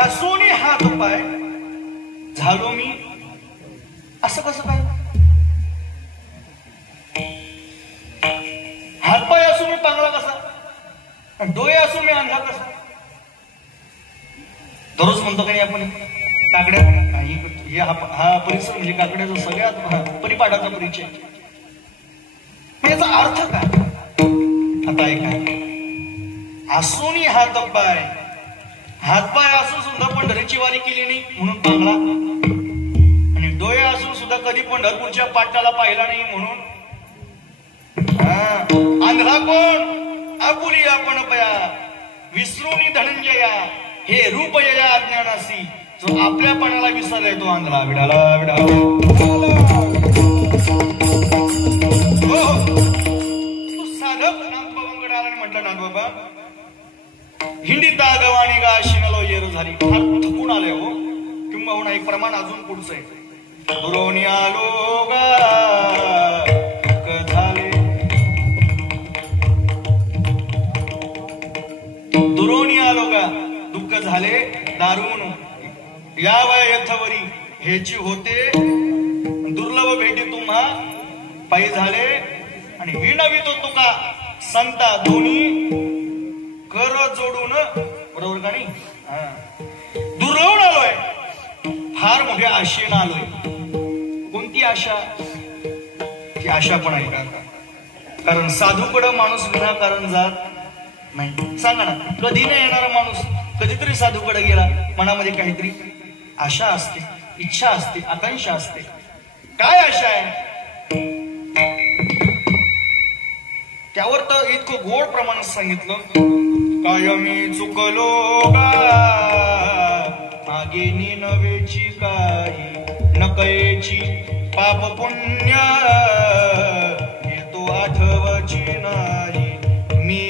असोनी हात पाय झालो मी असं कसं काय? हातपाय असून मी पांगळा कसा? डोळे असून मी अंधा कसा? दररोज म्हणतो का नाही आपण काकड्या, हा परिसर म्हणजे काकड्याचा सगळ्यात परिपाठाचा परिचय. याचा अर्थ काय? आता ऐका, असूनही हातपाय, हातपाय असून सुद्धा पंढरीची वारी केली नाही म्हणून पांगळा, आणि डोळे असून सुद्धा कधी पंढरपूरच्या पाटाला पाहिला नाही म्हणून आंध्रा कोण? आपुली आपण पया विसरूनी धनंजया, हे रूप या अज्ञानासी, जो आपल्यापणाला विसरलाय तो आंधळा. विडाला विडाला तू साधक नागबाबांकडे म्हटलं, नागबाबा हिंडीता गवाणी गा शिनलो येरू झाली. फार थकून आले हो, किंबहुना एक प्रमाण अजून पुढचं आहे. दुरोणी आलो गा झाले, दुरोणी आलो गा दुःख झाले, दारुण या वय यथवरी हेची होते, दुर्लभ भेटी तुम्हा पायी झाले, आणि विणवितो तुका संता दोन्ही कर जोडून, बरोबर का नाही? दुर्लभ आलोय, फार मोठ्या आशेनं आलोय. कोणती आशा? ती आशा पण आहे का? कारण साधूकडं माणूस विनाकारण जात नाही. सांगा ना, कधी नाही येणारा माणूस कधीतरी साधूकडे गेला, मनामध्ये काहीतरी आशा असते, इच्छा असते, आकांक्षा असते. काय आशा आहे? त्यावर तर इतकं गोड प्रमाणात सांगितलं, काय मी चुकलो गा मागे नवेची काही नकळेची पाप पुण्य, हे तो आठवची नाही, मी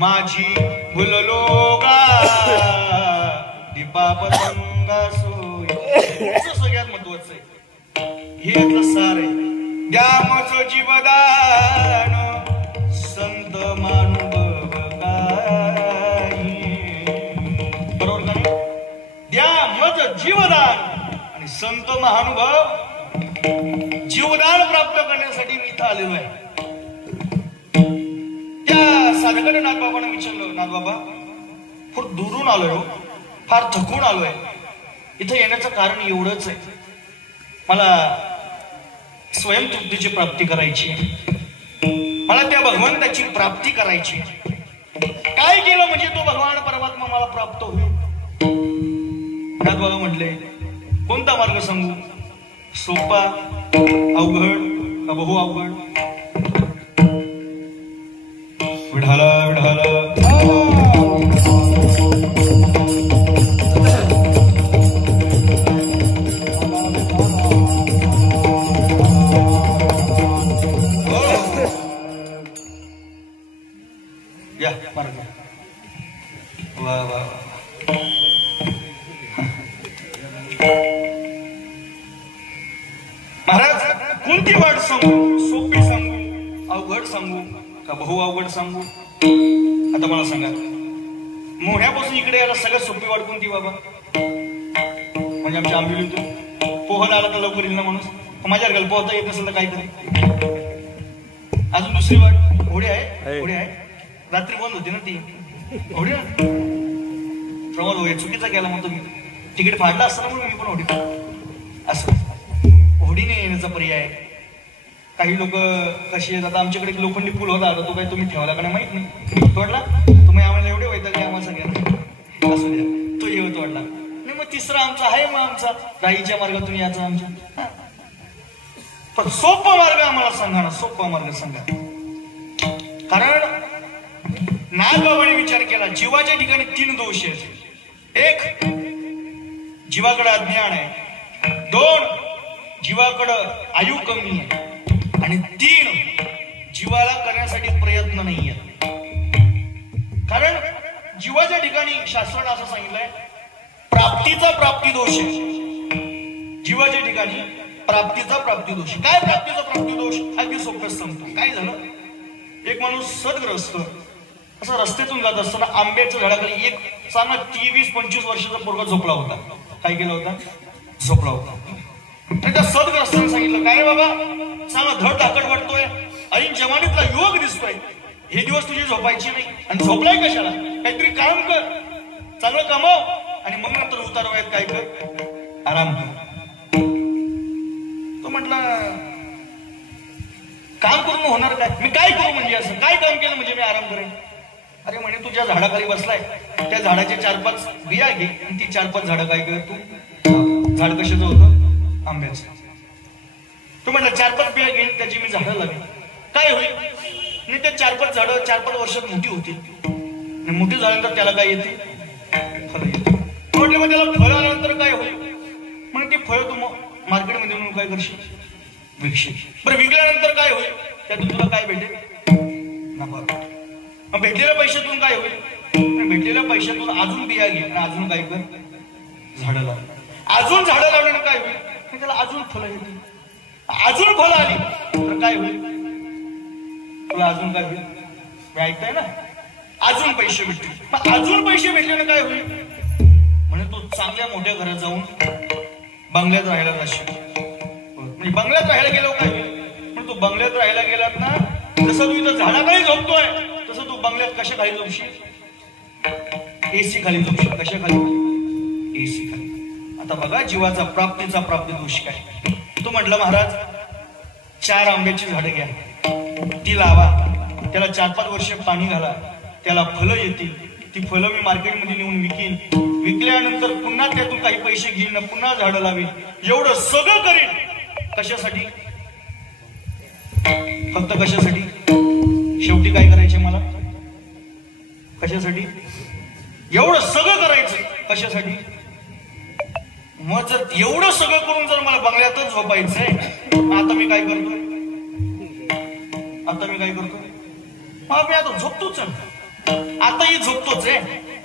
माझी भुललो गा दीपाप संगा सोय. सगळ्यात महत्वाचं आहे, हे यातलं सार आहे. द्यामच जीवदान संत मानुभव काही, बरोबर का नाही? द्यामच जीवदान, आणि संत महानुभव जीवदान प्राप्त करण्यासाठी मी इथं आलेलो आहे. त्या साधकाने नागबाबांना विचारलं, नागबाबा फार दुरून आलोय हो, फार थकून आलोय, इथं येण्याचं कारण एवढंच आहे, मला स्वयंतृप्तीची प्राप्ती करायची, मला त्या भगवंताची प्राप्ती करायची. काय केलं म्हणजे तो भगवान परमात्मा मला प्राप्त होईल? नागबाबा म्हटले, कोणता मार्ग सांगू? सोपा, अवघड का बहु अवघड? विढाला विढाला या मार्ग. वा वा महाराज, कोणती वाट सांगू? सोपी सांगू, अवघड सांगू का बहु अवघड सांगू? आता मला सांगा, मोह्यापासून इकडे यायला सगळ्यात सोपी वाट कोणती बाबा? म्हणजे आमच्या आंबिवलीतून पोहला आला तर लवकर येईल ना माणूस. माझ्या गल्प होता येत नसेल तर काय करेल? अजून दुसरी वाट घोडे आहे, घोडे आहे, रात्री बंद होती ना ती घोडी ना. प्रमोद होय चुकीचा केला म्हणतो मी, तिकीट फाडलं असतं ना म्हणून मी पण होडी असं. होडीने येण्याचा पर्याय. काही लोक कशी येतात, आमच्याकडे लोखंडी पूल होता, तो काय तुम्ही ठेवला का नाही माहित नाही, तोडला. तुम्ही आम्हाला एवढे व्हायचं काय आम्हाला सगळ्यांना असू द्या, तो येऊ तोडला नाही. मग तिसरा आमचा आहे, मग आमचा राईच्या मार्गातून याचा आमच्या. पण सोपा मार्ग आम्हाला सांगा ना, सोपा मार्ग सांगा. कारण नागबाबाने विचार केला, जीवाच्या ठिकाणी 3 दोष आहेत. 1, जीवाकडे अज्ञान आहे. 2, जीवाकडं आयु कमी आहे. आणि 3, जीवाला करण्यासाठी प्रयत्न नाही आहे. कारण जीवाच्या ठिकाणी शास्त्राने असं सांगितलंय, प्राप्तीचा प्राप्ती दोष आहे. जीवाच्या ठिकाणी प्राप्तीचा प्राप्ती दोष. काय प्राप्तीचा प्राप्ती दोष? अगदी सोपं सांगतो. काय झालं, एक माणूस सदग्रस्त असं रस्त्यातून जात असताना आंब्याच्या झाडाखाली एक चांगला 23-25 वर्षाचा पोरगा झोपला होता. काय केला होता? झोपला होता. त्या सदग्रस्ताने सांगितलं, काय रे बाबा, चांगला धड धाकट वाटतोय, ऐन जमानीतला युवक दिसतोय, हे दिवस तुझी झोपायची नाही आणि झोपलाय कशाला? काहीतरी काम कर, चांगलं कमाव आणि मग नंतर उतार वयात काय कर, आराम कर. तो म्हटला, काम करून होणार काय? मी काय करू म्हणजे? असं काय काम केलं म्हणजे मी आराम करेन? अरे म्हणे, तू ज्या झाडाखाली बसलाय त्या झाडाच्या 4-5 बिया घे आणि ती 4-5 झाडं काय कर तू. झाड कशाचं होतं? आंब्याचं. तू म्हटलं 4-5 बिया घेईन, त्याची मी झाडं लावेन, काय होईल? आणि ते 4-5 झाडं 4-5 वर्षात मोठी होती आणि मोठी झाल्यानंतर त्याला काय येते? फळ येते. म्हटलं मग त्याला फळ आल्यानंतर काय होईल? म्हणून ती फळ तू मार्केटमध्ये म्हणून काय करशील? विकशील. बरं, विकल्यानंतर काय होईल? त्यातून तुला काय भेटेल? नफा. मग भेटलेल्या पैशातून काय होईल? भेटलेल्या पैशातून अजून बिया घे आणि अजून काय कर? झाडं लाव. अजून झाडं लावल्यानं काय होईल? त्याला अजून फळं येतील. अजून फळं आली तर काय होईल? तुला अजून काय होईल? मी ऐकताय ना? अजून पैसे भेटतील. मग अजून पैसे भेटल्यानं काय होईल? म्हणजे तू चांगल्या मोठ्या घरात जाऊन बंगल्यात राहायला जाशील. म्हणजे बंगल्यात राहायला गेलो काय होईल? पण तू बंगल्यात राहायला गेलात ना, जसं तू इथं झाडाखाली झोपतोय तसं तू बंगल्यात कशा खाली झोपशील? एसी खाली झोपशील. कशा खाली? एसी खाली. आता बघा जीवाचा प्राप्तीचा प्राप्ती दोष काय. तू म्हटलं, महाराज 4 आंब्याची झाडं घ्या, ती लावा, त्याला 4-5 वर्ष पाणी घाला, त्याला फळं येतील, ती फळं मी मार्केटमध्ये नेऊन विकीन, विकल्यानंतर पुन्हा त्यातून काही पैसे घेईन, पुन्हा झाडं लावीन, एवढं सगळं करीन. कशासाठी? फक्त कशासाठी? शेवटी काय करायचे मला? कशासाठी? एवढं सगळं करायचं कशासाठी? मग जर एवढं सगळं करून जर मला बंगल्यातच झोपायचंय, आता मी काय करतोय? मग मी आता झोपतोच, आताही झोपतोच आहे.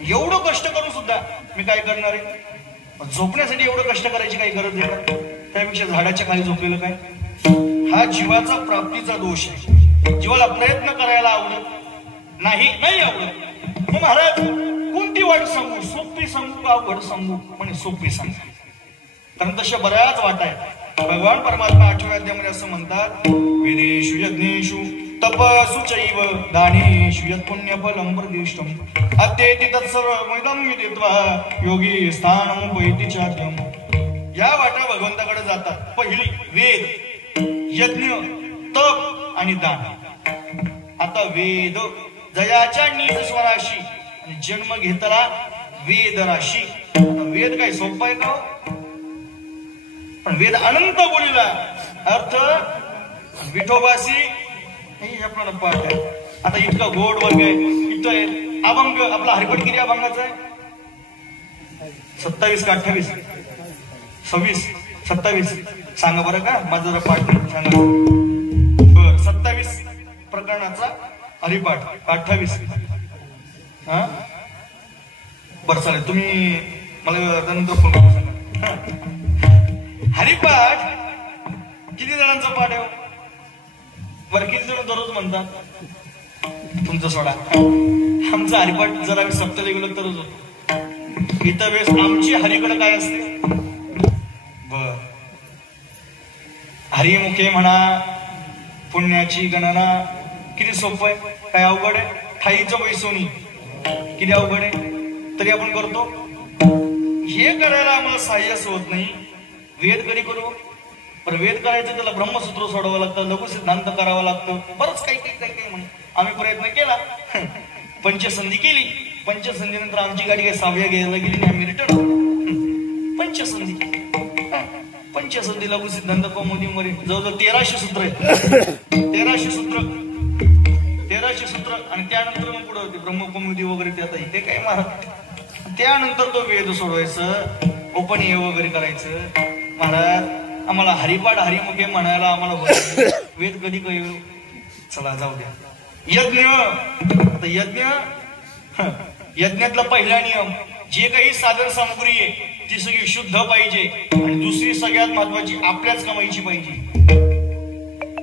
एवढं कष्ट करून सुद्धा मी काय करणार आहे? झोपण्यासाठी एवढं कष्ट करायची काही गरज आहे का? त्यापेक्षा झाडाच्या खाली झोपलेलं काय? हा जीवाचा प्राप्तीचा दोष आहे. जीवाला प्रयत्न करायला आवडत नाही आवडत. मग महाराज कोणती वाट सांगू? सोपी सांगू का अवघड सांगू? म्हणे सोपी सांगा. कारण तशा बऱ्याच वाट आहेत. भगवान परमात्मा 8व्या अध्यायामध्ये असं म्हणतात, वेदेषु यज्ञेषु तपसु चैव दानेषु यत् पुण्यफलं प्रदिष्टम् अत्येति तत्सर्वमिदं विदित्वा योगी स्थानमुपैति चार्यम्. या वाटा भगवंताकडे जातात. पहिली वेद, यज्ञ, तप आणि दान. आता वेद जयाच्या नीज स्वराशी आणि जन्म घेतला वेद राशी. आता वेद काय सोपं आहे का? पण वेद अनंत बोलीला अर्थ विठोबासी आपल्याला पाठ आहे. आता इतका गोड वर्ग आहे, इथं आहे अभंग. आपला हरिपट किती अभंगाचा आहे? 27 का 28? 26, 27 सांगा बरं का. माझं जरा पाठ सांगा. बर, 27 प्रकरणाचा हरिपाठ, 28. हा बर, चालेल. तुम्ही मला त्यानंतर फोन करून सांगा. हरिपाठ किती जणांचा पाठ आहे? बरं, किती जण दररोज म्हणतात? तुमचं सोडा, आमचा हरिपाठ जर आम्ही सप्ताला गेलो तरच होतो. इतर वेळेस आमची हरीकडे काय असते? बर, हरिमुखे म्हणा, पुण्याची गणना. किती सोपं आहे? काय अवघड आहे? ठाईचं पैसोनी किती अवघड आहे, तरी आपण करतो. हे करायला आम्हाला साह्यच होत नाही. वेद कधी करू? पण वेद करायचं त्याला ब्रह्मसूत्र सोडावं लागतं, लघु सिद्धांत करावं लागतं, बरंच काही म्हणून आम्ही प्रयत्न केला. पंचसंधी केली. पंचसंधीनंतर आमची गाडी काही 6व्या घ्यायला गेली नाही, आम्ही रिटर्न. पंचसंधी लघु सिद्धांत कौमुदी मध्ये जवळजवळ 1300 सूत्र आहेत. 1300 सूत्र आणि त्यानंतर मग पुढे होते ब्रह्मकौमुदी वगैरे. ते आता इथे काय महाराज, त्यानंतर तो वेद सोडवायचं, उपनिषद वगैरे करायचं. महाराज आम्हाला हरिपाठ हरिमुखे म्हणायला आम्हाला वेद कधी कळू? चला जाऊ द्या. यज्ञातला पहिला नियम, जे काही साधन सामुग्री आहे ती सगळी शुद्ध पाहिजे आणि दुसरी सगळ्यात महत्वाची आपल्याच कमाईची पाहिजे.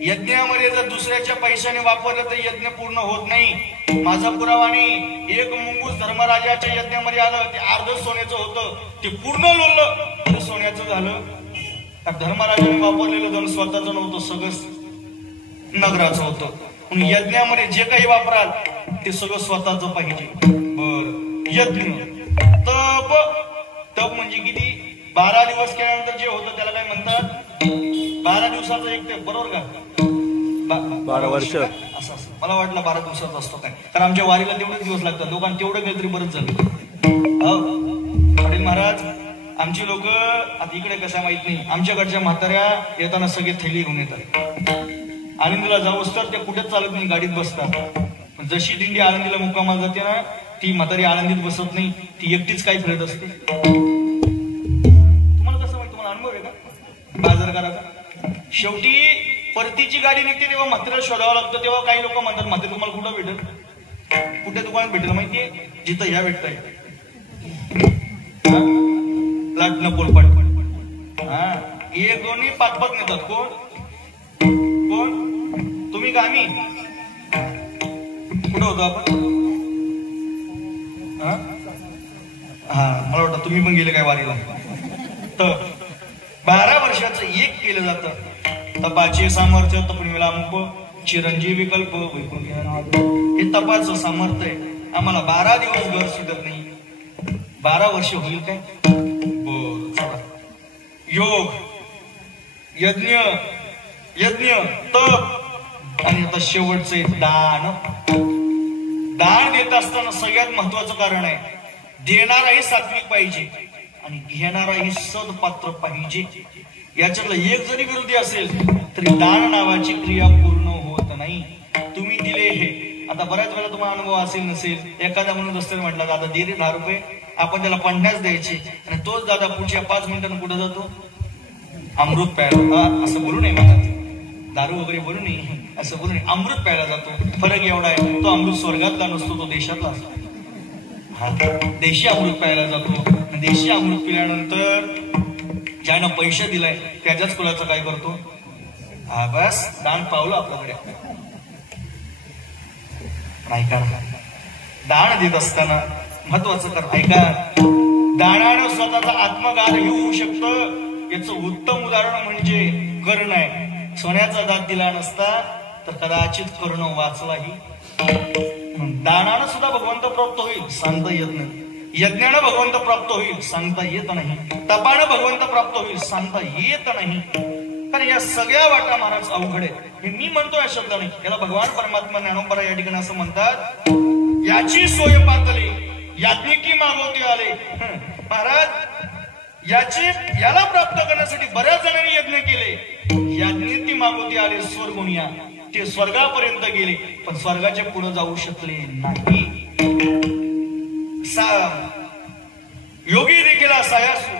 यज्ञामध्ये जर दुसऱ्याच्या पैशाने वापरलं तर यज्ञ पूर्ण होत नाही. माझा पुरावा नाही. एक मुंगूस धर्मराजाच्या यज्ञामध्ये आलं, ते अर्ध सोन्याचं होतं, ते पूर्ण लोळलं ते सोन्याचं झालं. धर्मराजाने वापरलेलं धन स्वतःचं नव्हतं, सगळं नगराचं होतं. म्हणून यज्ञामध्ये जे काही वापराल ते सगळं स्वतःच पाहिजे. बर यज्ञ तप, तप म्हणजे किती? 12 दिवस केल्यानंतर जे होतं त्याला काय म्हणतात? 12 दिवसाचं एक ते, बरोबर का? 12 वर्ष असं. मला वाटलं 12 दिवसाचा असतो काय, कारण आमच्या वारीला तेवढेच दिवस लागतात. लोकांना तेवढं केलं तरी बरंच झालं. पाटील महाराज, आमची लोक आता इकडे कसं माहित नाही, आमच्याकडच्या म्हाताऱ्या येताना सगळे थैली घेऊन येतात. आनंदीला जाऊस तर ते कुठेच चालत नाही, गाडीत बसतात. पण जशी दिंडी आनंदीला मुक्कामाला जाते ना, ती म्हातारी आनंदीत बसत नाही, ती एकटीच काय फिरत असते. तुम्हाला कसं माहिती? तुम्हाला अनुभव आहे का बाजार करायचा? शेवटी परतीची गाडी निघते तेव्हा म्हाताऱ्याला शोधावं लागतं. तेव्हा काही लोक म्हणतात म्हातारी तुम्हाला कुठं भेटेल, कुठे दुकानात भेटेल माहितीये? जिथं ह्या भेटताय लाटणं पोलपाट. हा, एक दोन्ही 5-5 नेतात. कोण कोण? तुम्ही का आम्ही? कुठं होतो आपण? हा, मला वाटतं तुम्ही पण गेले काय वारीला. तर 12 वर्षाचं एक केलं जातं. तपाचे सामर्थ्य तपणीला मुख चिरंजीवी कल्प हे तपाचं सामर्थ्य आहे. आम्हाला 12 दिवस घर सुधत नाही. 12 वर्ष होईल काय? योग, यज्ञ, यज्ञ, तप आणि आता शेवटचे दान. दान देत असताना सगळ्यात महत्वाचं कारण आहे, देणाराही सात्विक पाहिजे आणि घेणाराही सदपात्र पाहिजे. याच्यातलं एक जरी विरोधी असेल तरी दान नावाची क्रिया पूर्ण होत नाही. तुम्ही दिले हे, आता बऱ्याच वेळा तुम्हाला अनुभव असेल नसेल, एखादा म्हणून रस्त्याने म्हटला दादा दे रे 10 रुपये, आपण त्याला 50 द्यायचे आणि तोच दादा पुढच्या 5 मिनिटांनी कुठं जातो? अमृत प्यायला. असं बोलू नये मला, दारू वगैरे बोलू नये, असं बोलू नये. अमृत प्यायला जातो. फरक एवढा आहे, तो अमृत स्वर्गातला नसतो, तो देशातला असतो. देशी अमृत प्यायला जातो. देशी अमृत पिल्यानंतर ज्यानं पैसे दिलाय त्याच्याच कुलाचं काय करतो? हा बस दान पावलं आपल्याकडे. ऐका, दान देत असताना महत्वाचं कर. ऐका, दानानं स्वतःचा आत्मगार होऊ शकतं. याचं उत्तम उदाहरण म्हणजे कर्ण आहे. सोन्याचा दात दिला नसता तर कदाचित कर्ण वाचलाही. दानानं सुद्धा भगवंत प्राप्त होईल, सांगता येत नाही. यज्ञानं भगवंत प्राप्त होईल, सांगता येत नाही. तपानं भगवंत प्राप्त होईल, सांगता येत नाही. कारण या सगळ्या वाटा महाराज अवघड आहे. हे मी म्हणतो या शब्दाने, याला भगवान परमात्मा ज्ञानोबरा या ठिकाणी असं म्हणतात, याची सोय पातळी याज्ञिकी मागवते आले. महाराज, याला प्राप्त करण्यासाठी बऱ्याच जणांनी यज्ञ केले. याज्ञिकी मागवते आले स्वर्गुनिया, ते स्वर्गापर्यंत गेले पण स्वर्गाच्या पुढे जाऊ शकले नाही. योगी देखील सायासू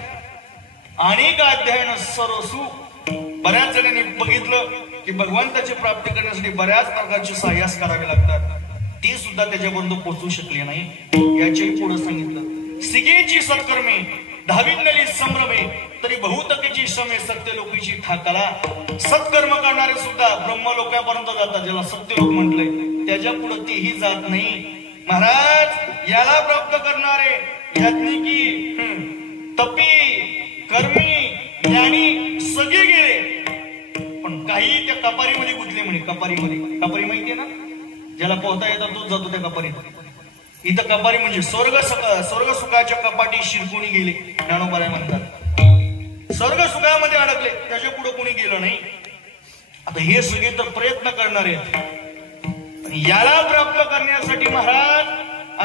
अनेक अध्ययन सरसू. बऱ्याच जणांनी बघितलं की भगवंताची प्राप्ती करण्यासाठी बऱ्याच प्रकारचे साहस करावे लागतात, ते सुद्धा त्याच्यापर्यंत पोहोचू शकले नाही. याच्याही पुढे सांगितलं, सिगेची सत्कर्मे धाविनली संभ्रमे तरी बहुतकेची श्रमे सत्य लोकीची ठाकला. सत्कर्म करणारे सुद्धा ब्रह्म लोकांपर्यंत जातात, ज्याला सत्य लोक म्हटलंय, त्याच्या पुढे तेही जात नाही. महाराज, याला प्राप्त करणारे याज्ञिकी, तपी, कर्मी, ज्ञानी सगळे गेले, पण काही त्या कपारीमध्ये गुंतले म्हणे. कपारी माहितीये ना, ज्याला पोहता येतात तोच जातो त्या कपारीत. इथं कपारी म्हणजे स्वर्ग सुखाच्या कपाटी शिरकुणी गेले, ज्ञानोबा म्हणतात. स्वर्ग सुखामध्ये अडकले, त्याच्या पुढे कोणी गेलं नाही. आता हे सगळे तर प्रयत्न करणार आहेत. याला प्राप्त करण्यासाठी महाराज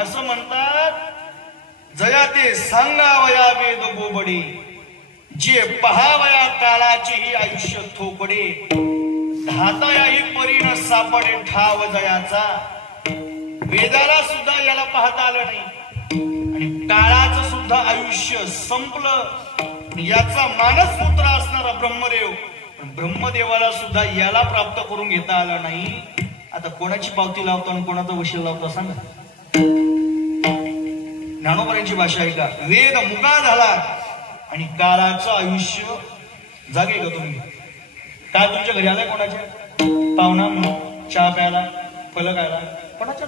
असं म्हणतात, जया ते सांगावया वेद गोबडे, जे पहावया काळाचेही आयुष्य थोपडे, धातायाही परीन सापडे ठाव जयाचा. वेदाला सुद्धा याला पाहता आलं नाही आणि काळाचं सुद्धा आयुष्य संपलं. याचा मानसपुत्र असणारा ब्रह्मदेव, ब्रह्मदेवाला सुद्धा याला प्राप्त करून घेता आलं नाही. आता कोणाची पावती लावतो आणि कोणाचा वशील लावतो सांगा. ज्ञानोबरांची भाषा आहे का, वेद मुका झाला आणि काळाचं आयुष्य जागे का तुम्ही? काय तुमच्या घरी आलाय कोणाच्या? पाहुणा म्हणून चहा प्यायला फलं खायला कोणाच्या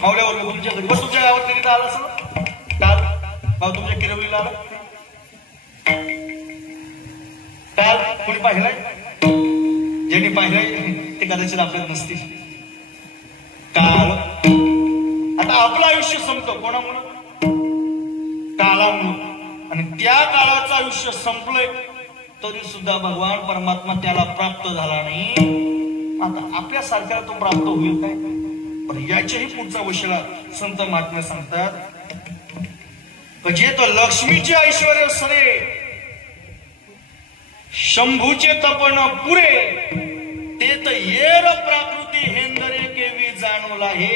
मावल्यावर तुमच्या घरी बस तुमच्या गावात तरी आलं असं काल भाऊ तुमच्या किरवलीला आलं काल कोणी पाहिलंय ज्यांनी पाहिलंय ते कदाचित आपल्यात नसतील काल आता आपलं आयुष्य संपतं कोणामुळं काळामुळं आणि त्या काळाचं आयुष्य संपलंय तरी सुद्धा भगवान परमात्मा त्याला प्राप्त झाला नाही आता आपल्या सारख्याला तो प्राप्त होईल काय पण याच्याही पुढचा वशिला संत महात्मे सांगतात जे तो लक्ष्मीचे ऐश्वर सरे शंभूचे तपन पुरे ते तर येर प्राकृती हेंदरे केवी जाणवला हे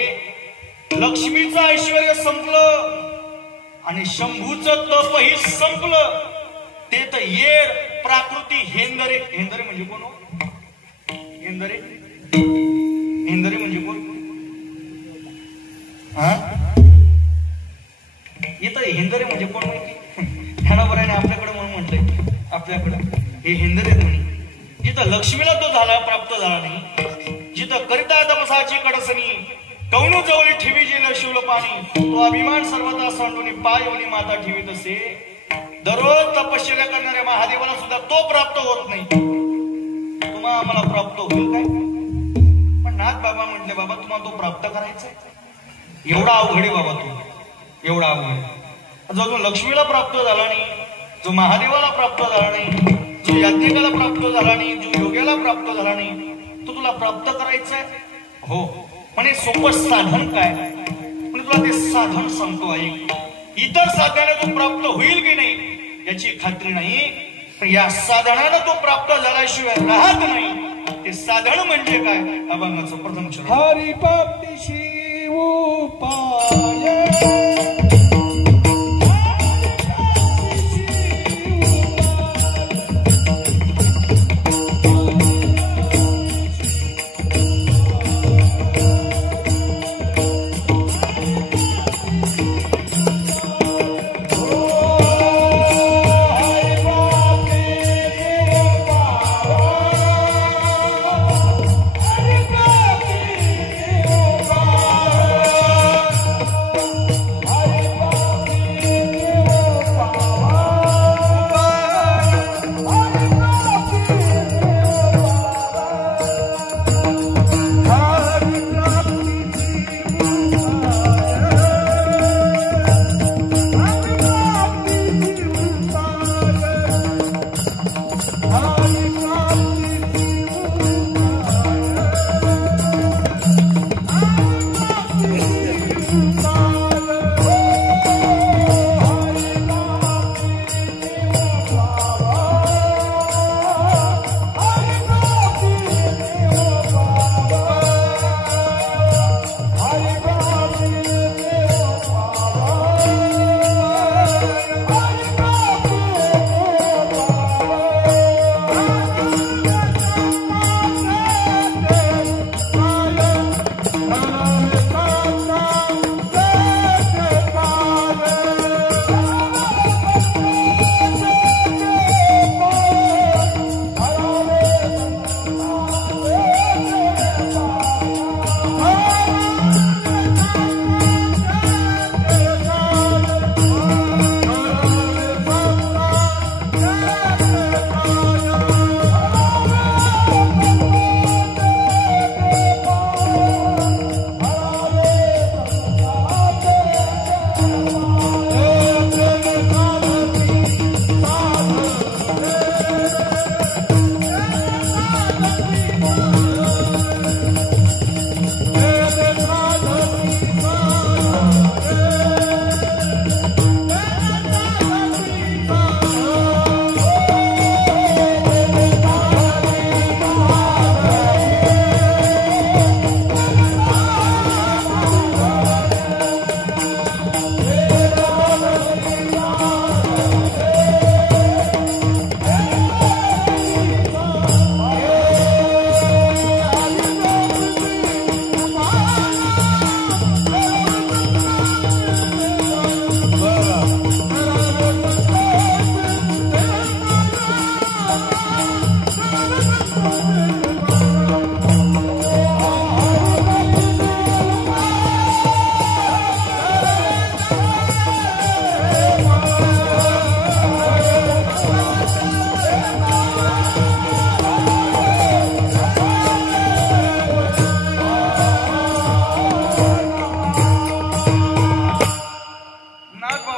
लक्ष्मीचं ऐश्वर संपलं आणि शंभूचं तपही संपलं ते तर येर प्राकृती हेंदरे हेंदरे म्हणजे कोण हेंदरे हेंदरे म्हणजे कोण इथं हेंदरे म्हणजे कोण माहिती ह्यानं बऱ्याने आपल्याकडे म्हणून म्हटलंय आपल्याकडे हे हिंदरे धनी जिथं लक्ष्मीला तो झाला प्राप्त झाला नाही जिथं करिता तपसाची कडसनी कौनु जवळी ठेवी जे शिवल पाणी तो अभिमान सर्वता सांडून पाय आणि माता ठेवीत असे दररोज तपश्चर्या करणाऱ्या महादेवाला सुद्धा तो प्राप्त होत नाही तुम्हाला आम्हाला प्राप्त होईल काय पण नाथ बाबा म्हटले बाबा तुम्हाला तो प्राप्त करायचा एवढा अवघड आहे बाबा तू एवढा अवघड जो लक्ष्मीला प्राप्त झाला नाही जो महादेवाला प्राप्त झाला नाही जो याज्ञिकाला प्राप्त झाला नाही जो योग्याला प्राप्त झाला नाही तो तुला प्राप्त करायचा आहे हो म्हणे सोपं साधन काय म्हणजे तुला ते साधन सांगतो आहे इतर साधनाने तो प्राप्त होईल की नाही याची खात्री नाही पण या साधनानं तो प्राप्त झाल्याशिवाय राहत नाही ते साधन म्हणजे काय अभंगाचं प्रथम चरण हरी प्राप्तीशी उपाय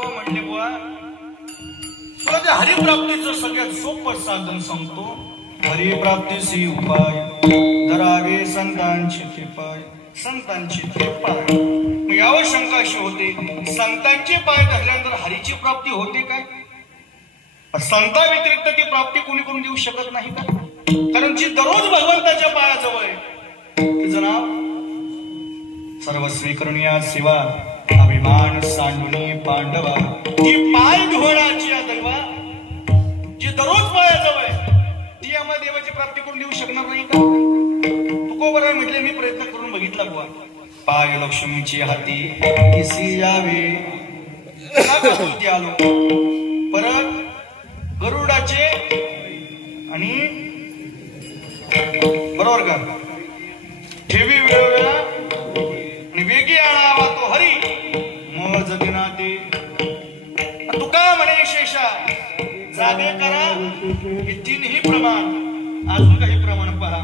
म्हणले बुवा तुला त्या हरिप्राप्तीचं सगळ्यात सोपं साधन सांगतो. हरिप्राप्तीसी उपाय धरावे संतांची कृपाय. संतांची कृपाय मग यावर शंका अशी होते संतांचे पाय धरल्यानंतर हरीची प्राप्ती होते काय? संता व्यतिरिक्त ती प्राप्ती कोणी करून देऊ शकत नाही का? कारण जी दररोज भगवंताच्या पायाजवळ आहे तिचं नाव सर्व स्वीकरणीय सेवा अभिमान सांडुनी पांडवा. ती पाय धुवणाची दैवा जी दररोज पायाजवळ आहे ती आम्हाला देवाची प्राप्ती करून देऊ शकणार नाही का? तुकोबरा म्हटले मी प्रयत्न करून बघितला बुवा. पाय लक्ष्मीची हाती किसी यावे आलो. परत गरुडाचे आणि बरोबर का ठेवी वेळोवेळा आणि वेगी आणावा तो हरी मज दिनाते. तुका म्हणे शेषा जागे करा हे तीनही प्रमाण. अजून काही प्रमाण पहा.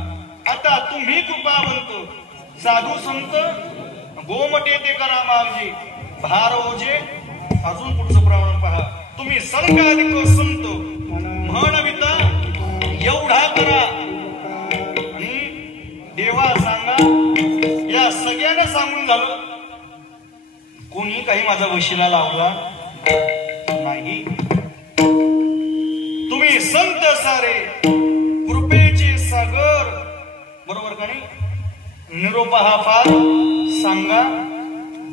आता तुम्ही कृपावंत साधू संत गोमटे ते करा मागजे भार ओझे. अजून पुढचं प्रमाण पहा. तुम्ही संकाधिक संत म्हणविता एवढा करा. आणि देवा सांगा या सगळ्यांना सांगून झालं कोणी काही माझा वशिला लावला नाही. तुम्ही संत सारे कृपेचे सागर. बरोबर का नाही? निरोप हा फार सांगा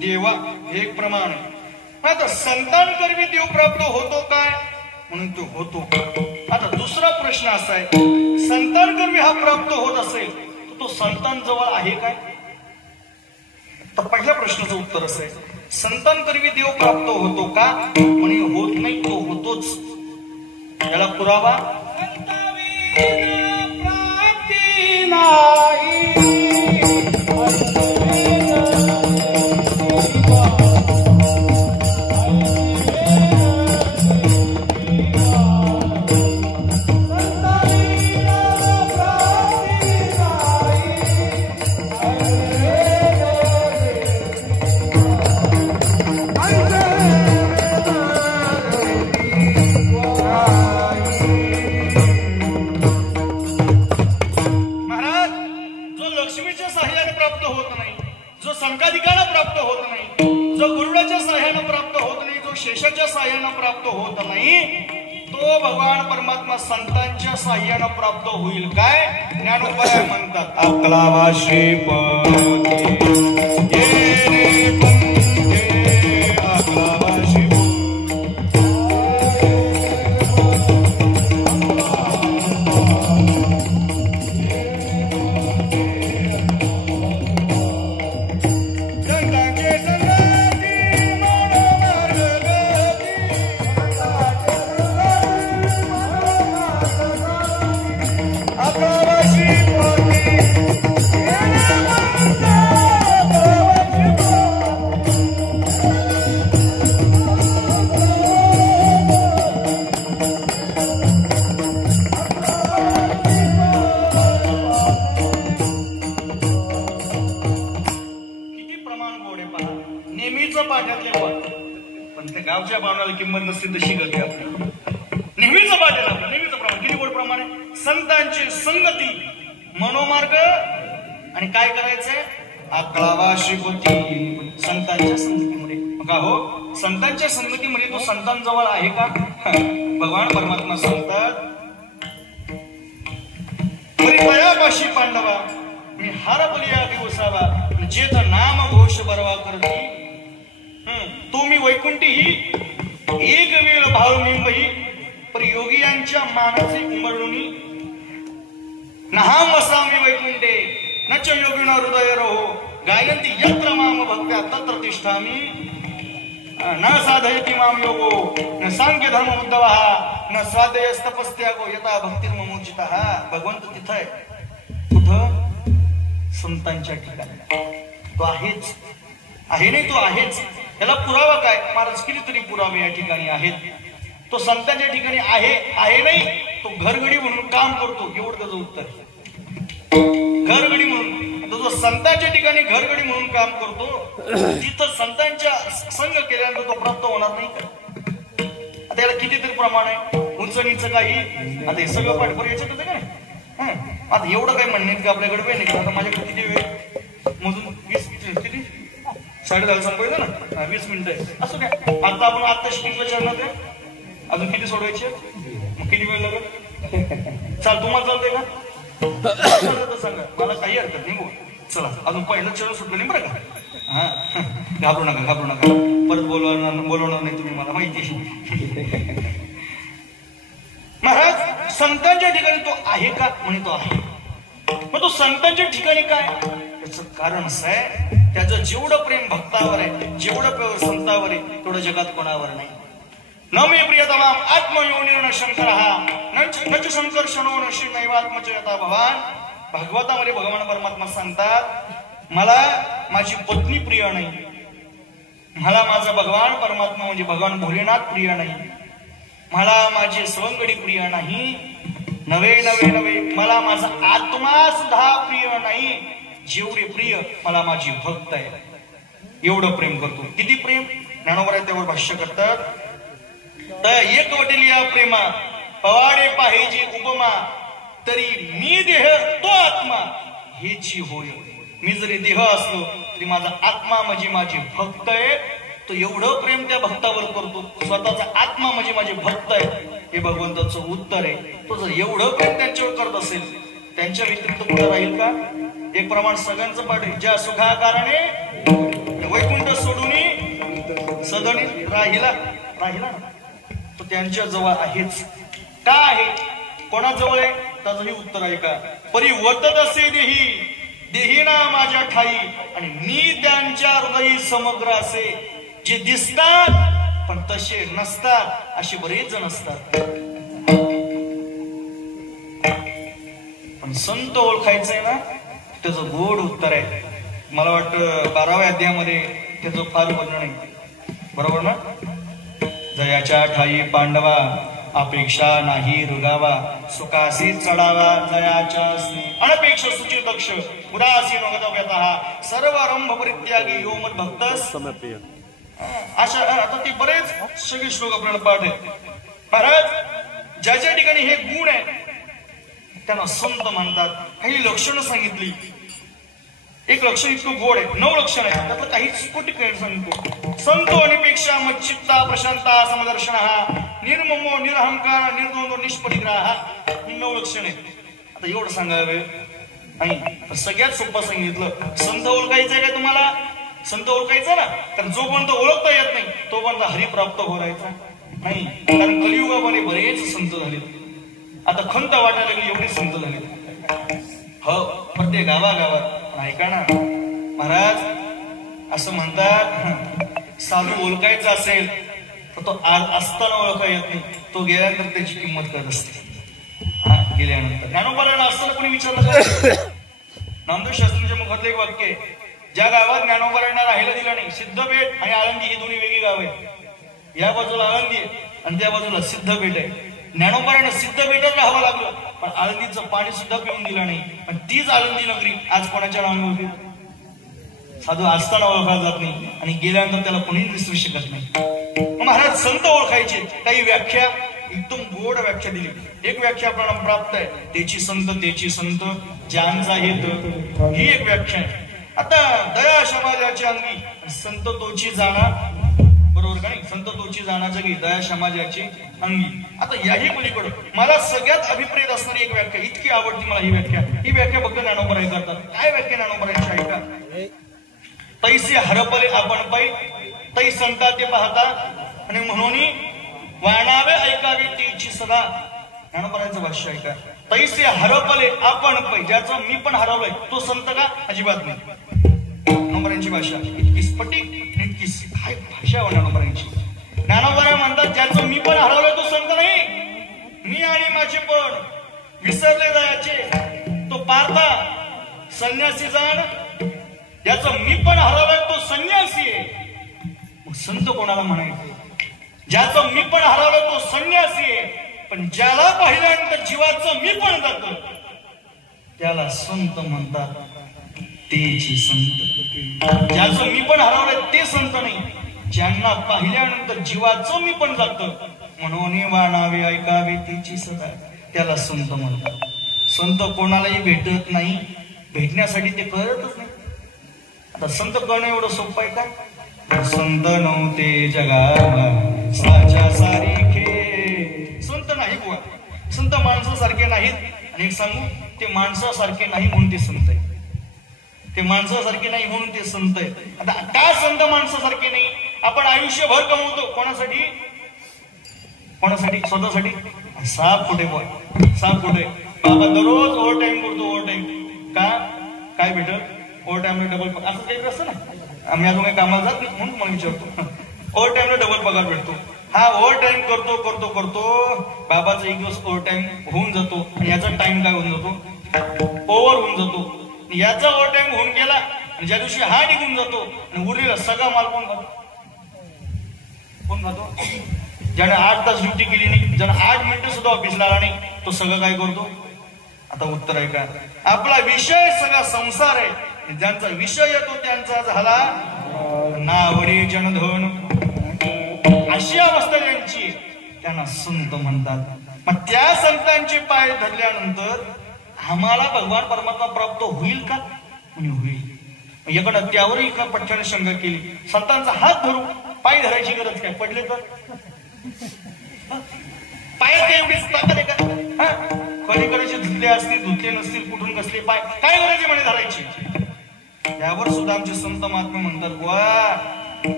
देवा हे एक प्रमाण आहे. आता संतांकरवी देव प्राप्त होतो काय? म्हणून तो होतो. आता दुसरा प्रश्न असा आहे संतांकरवी हा प्राप्त होत असेल तर तो संतांजवळ आहे काय? तर पहिल्या प्रश्नाचं उत्तर असं आहे संतांकरवी देव प्राप्त होतो का? म्हणे होत नाही तो होतोच. याला पुरावा प्राप्ती नाही. संकाधिकाला प्राप्त होत नाही, जो गुरुडाच्या सहाय्याने प्राप्त होत नाही, जो शेषाच्या सहाय्याने प्राप्त होत नाही, तो भगवान परमात्मा संतांच्या सहाय्याने प्राप्त होईल काय? ज्ञानोबा म्हणतात अकलावा श्रीपती गावच्या पाहुण्याला किंमत नसते तशी करते आपण. नेहमीच पाठेल आपलं नेहमीचं प्रमाण किती गोड प्रमाण आहे. संतांची संगती मनोमार्ग आणि काय करायचंय अकळावा श्रीपती संतांच्या संगतीमध्ये. का हो संतांच्या संगतीमध्ये तो संतांजवळ आहे का? भगवान परमात्मा सांगतात परितयापाशी पांडवा मी हार बलिया दिवसावा जेथ नाम घोष बरवा करती. तुम्ही वैकुंठी ही एक वेळ भाव निंबही पर योगियांच्या मानसी उमरणी नहाम वसामी वैकुंठे नच योगिना हृदय रहो गायंती यत्र माम भक्त्या तत्र तिष्ठामी न साधयति माम योगो न सांख्य धर्म उद्धवः न स्वादयस तपस्त्यागो यथा भक्तिर्ममोचितः. भगवंत तिथं आहे. कुठं? संतांच्या ठिकाणी. तो आहेच आहे नाही तो आहेच. त्याला पुरावा काय? महाराज कितीतरी पुरावे या ठिकाणी आहेत. तो संतांच्या ठिकाणी आहे नाही तो घरगडी म्हणून काम करतो एवढं त्याचं उत्तर. घरगडी म्हणून तो जो संतांच्या ठिकाणी घरगडी म्हणून काम करतो तिथं संतांच्या संग केल्यानंतर तो प्राप्त होणार नाही का? याला कितीतरी प्रमाण आहे, उंच नीच काही. आता हे सगळं पाठभर याच्यात होतं का नाही. आता एवढं काही म्हणणे की आपल्याकडे वेळ नाही. आता माझ्याकडे किती वेळ मोजून 20 किती 10:30 संपवलं ना, 20 मिनिटं आहे. असं काय आता आपण आता शिकलं चरणात आहे, अजून किती सोडवायचे, मग किती वेळ लागेल. चाल तुम्हाला चालतंय का सांगा, मला काही हरकत नाही. बोल चला, अजून पहिलं चरण सुटलं नाही बरं का. हा घाबरू नका परत बोलवणार नाही तुम्ही, मला माहिती. महाराज संतांच्या ठिकाणी तो आहे का, म्हणे तो आहे. मग तो संतांच्या ठिकाणी काय, त्याचं कारण असं आहे, त्याचं जेवढं प्रेम भक्तावर आहे, जेवढं प्रेम संतावर आहे, तेवढं जगात कोणावर नाही. न मे प्रियतमाम आत्मयोनिर्न शंकर नच शंकर शनो नशी नैवात्मचयता भवान. भागवतामध्ये भगवान परमात्मा सांगतात, मला माझी पत्नी प्रिय नाही, मला माझा भगवान परमात्मा म्हणजे भगवान भोलेनाथ प्रिय नाही, मला माझे सवंगडी प्रिय नाही, नवे मला माझा आत्मा सुद्धा प्रिय नाही, जेवढे प्रिय मला माझी भक्त आहे. एवढं प्रेम करतो. किती प्रेम, ज्ञानोबा त्यावर भाष्य करतात. तर एक वटिलिया प्रेमा पवाडे पाहिजे उपमा, तरी मी देह तो आत्मा हेची होय. मी जरी देह असलो तरी माझा आत्मा म्हणजे माझी भक्त आहे. तो एवढं प्रेम त्या भक्तावर करतो, स्वतःचा आत्मा म्हणजे माझे भक्त आहे. हे भगवंताचं उत्तर आहे. तो जर एवढं प्रेम त्यांच्यावर करत असेल, त्यांच्या व्यतिरिक्त पुढे राहील का. एक प्रमाण सगळ्यांचं पाठ आहे, ज्या सुखाकारणे वैकुंठ सोडून सदनी राहिला तो त्यांच्या जवळ आहेच. का आहे, कोणाजवळ आहे, त्याचंही उत्तर आहे का. परिवर्तत असे देही ना माझ्या ठाई, आणि मी त्यांच्या हृदयी समग्र असे. जे दिसतात पण तसे नसतात, असे बरेच जण असतात. पण संत ओळखायचंय ना, त्याचं गोड उत्तर आहे. मला वाटतं 12व्या अध्यायामध्ये त्याचं फार वर्णन आहे, बरोबर ना. जयाच्या ठाई पांडवा, अपेक्षा नाही रुगावा, सुखासी चढावा जयाच्या अनपेक्षा सुचिर दक्ष, उदासीन व्यतः सर्व आरंभ परित्यागी यो मत भक्त. अशा आता ते बरेच सगळे श्लोक आपल्याला पाठ आहेत. महाराज ज्याच्या ठिकाणी हे गुण आहे त्यांना संत म्हणतात. काही लक्षणं सांगितली. एक लक्षण इतकं गोड आहे, 9 लक्षण आहे, त्यातलं काही कोटी सांगतो. संतो अनिपेक्षा मच्चित्ता प्रशांता समदर्शन निर्ममो निरहंकार निर्द्वंद्व निष्परिग्रह, ही 9 लक्षण आहे. आता एवढं सांगावे आणि सगळ्यात सोपं सांगितलं. संत ओळखायचंय का तुम्हाला, संत ओळखायचा ना, कारण जोपर्यंत ओळखता येत नाही तोपर्यंत हरिप्राप्त होरायचा नाही. कारण कलियुगामध्ये बरेच संत झाले, आता खंत वाटायला लागली एवढे संत झाले. हो, प्रत्येक गावागावात. ऐका ना महाराज, असं म्हणतात साधू ओळखायचा असेल तर तो असताना ओळखा येत नाही, तो गेल्यानंतर त्याची किंमत करत असते. गेल्यानंतर ज्ञानोबाला असताना कोणी विचारलं का. नामदेव शास्त्रींच्या मुखातलं एक वाक्य आहे, ज्या गावात ज्ञानोबारांना राहायला दिलं नाही, सिद्धपेठ आणि आळंदी ही दोन्ही वेगळी गाव आहेत. या बाजूला आळंदी आहे आणि त्या बाजूला सिद्धपेठ आहे. ज्ञानोबारांना सिद्धपेठात राहावं लागलं, पण आळंदीचं पाणी सुद्धा पिऊन दिलं नाही. पण तीच आळंदी नगरी आज कोणाच्या नावाने ओळखली. साधू असताना ओळखला जात नाही आणि गेल्यानंतर त्याला कोणीही विसरू शकत नाही. महाराज संत ओळखायचे काही व्याख्या एकदम गोड व्याख्या दिली. एक व्याख्या आपल्याला प्राप्त आहे, त्याची संत ज्यांचा हेत, ही एक व्याख्या आहे. आता दया समाजाची अंगी संत तोची जाणा, बरोबर का नाही. संत तोची जाणा जगी दया समाजाची अंगी. आता याही पलीकडं मला सगळ्यात अभिप्रेत असणारी एक व्याख्या इतकी आवडती मला. ही व्याख्या फक्त ज्ञानोबराय करतात. काय व्याख्या ज्ञानोबरायची ऐका. तैसे हरपले आपण पै, तै संता ते पाहता, आणि म्हणून वाणावे ऐकावे तेची सदा. ज्ञानोबरायचं भाष्य ऐका. तैसे हरपले आपण पै, ज्याचा मी पण हरवलंय तो संत का, अजिबात नाही. ज्ञानोबरायांची भाषा इतकी स्फटिक, इतकी काय भाषा ज्ञानोबरायांची. ज्ञानोबराय म्हणतात ज्याचं मी पण हरवलंय तो संत नाही, मी आणि माझे पण विसरले जायचे तो पारता संन्यासी जाण, ज्याचं मी पण हरवलंय तो संन्यासी आहे. संत कोणाला म्हणायचं, ज्याचं मी पण हरवलं तो संन्यासी आहे. पण ज्याला पाहिल्यानंतर जीवाचं मी पण जातं त्याला संत म्हणतात, तेची संत. ज्याचं मी पण हरवलंय ते संत नाही, ज्यांना पाहिल्यानंतर जीवाचं मी पण जातं म्हणून वाणावे ऐकावे तिची सदा, त्याला संत म्हणतात. संत कोणालाही भेटत नाही, भेटण्यासाठी ते करतच नाही. आता संत करणं एवढं सोपं आहे का? संत नव्हते जगाला साच्या सारिखे. संत नाही बुवा, संत माणसासारखे नाहीत. आणि एक सांगू, ते माणसासारखे नाही म्हणून ते संत आहे. ते माणसासारखे नाही म्हणून ते संत आहे. आता का संत माणसासारखे नाही? आपण आयुष्यभर कमवतो कोणासाठी? कोणासाठी? स्वतःसाठी. साप कुठे बुवा, साप कुठे? बाबा दररोज ओव्हर टाइम करतो. ओव्हर टाइम का? काय भेटल? ओव्हर टाइमला डबल पगार, असं काही असतं ना. आम्ही अजून काही कामाला जात नाही म्हणून मला विचारतो. ओव्हर टाइमला डबल पगार भेटतो. हा ओव्हर टाइम करतो करतो करतो, बाबाचा एक दिवस ओव्हर टाइम होऊन जातो आणि याचा टाइम काय होऊन जातो? ओव्हर होऊन जातो. याचा ओव्हर टाइम होऊन गेला आणि ज्या दिवशी हा निघून जातो आणि उरलेला सगळा माल कोण खातो? कोण खातो? ज्याने 8 तास ड्युटी केली नाही, ज्याने 8 मिनिटं सुद्धा ऑफिसला आला नाही, तो सगळं काय करतो? आता उत्तर आहे का? आपला विषय सगळा संसार आहे. ज्यांचा विषय येतो त्यांचा झाला नावडे जनधन. अशी अवस्था ज्यांची, त्यांना संत म्हणतात. मग त्या संतांचे पाय धरल्यानंतर आम्हाला भगवान परमात्मा प्राप्त होईल का? होईल. एकडं त्यावरही एका पठ्याने शंका केली. संतांचा हात धरू, पाय धरायची गरज काय? पडले तर पायात एवढीच ताकद आहे का? कडेकडेचे धुतले असतील, धुतले नसतील, कुठून कसले पाय, काय गरज म्हणे धरायची? त्यावर सुद्धा आमचे संत महात्मा म्हणतात, वा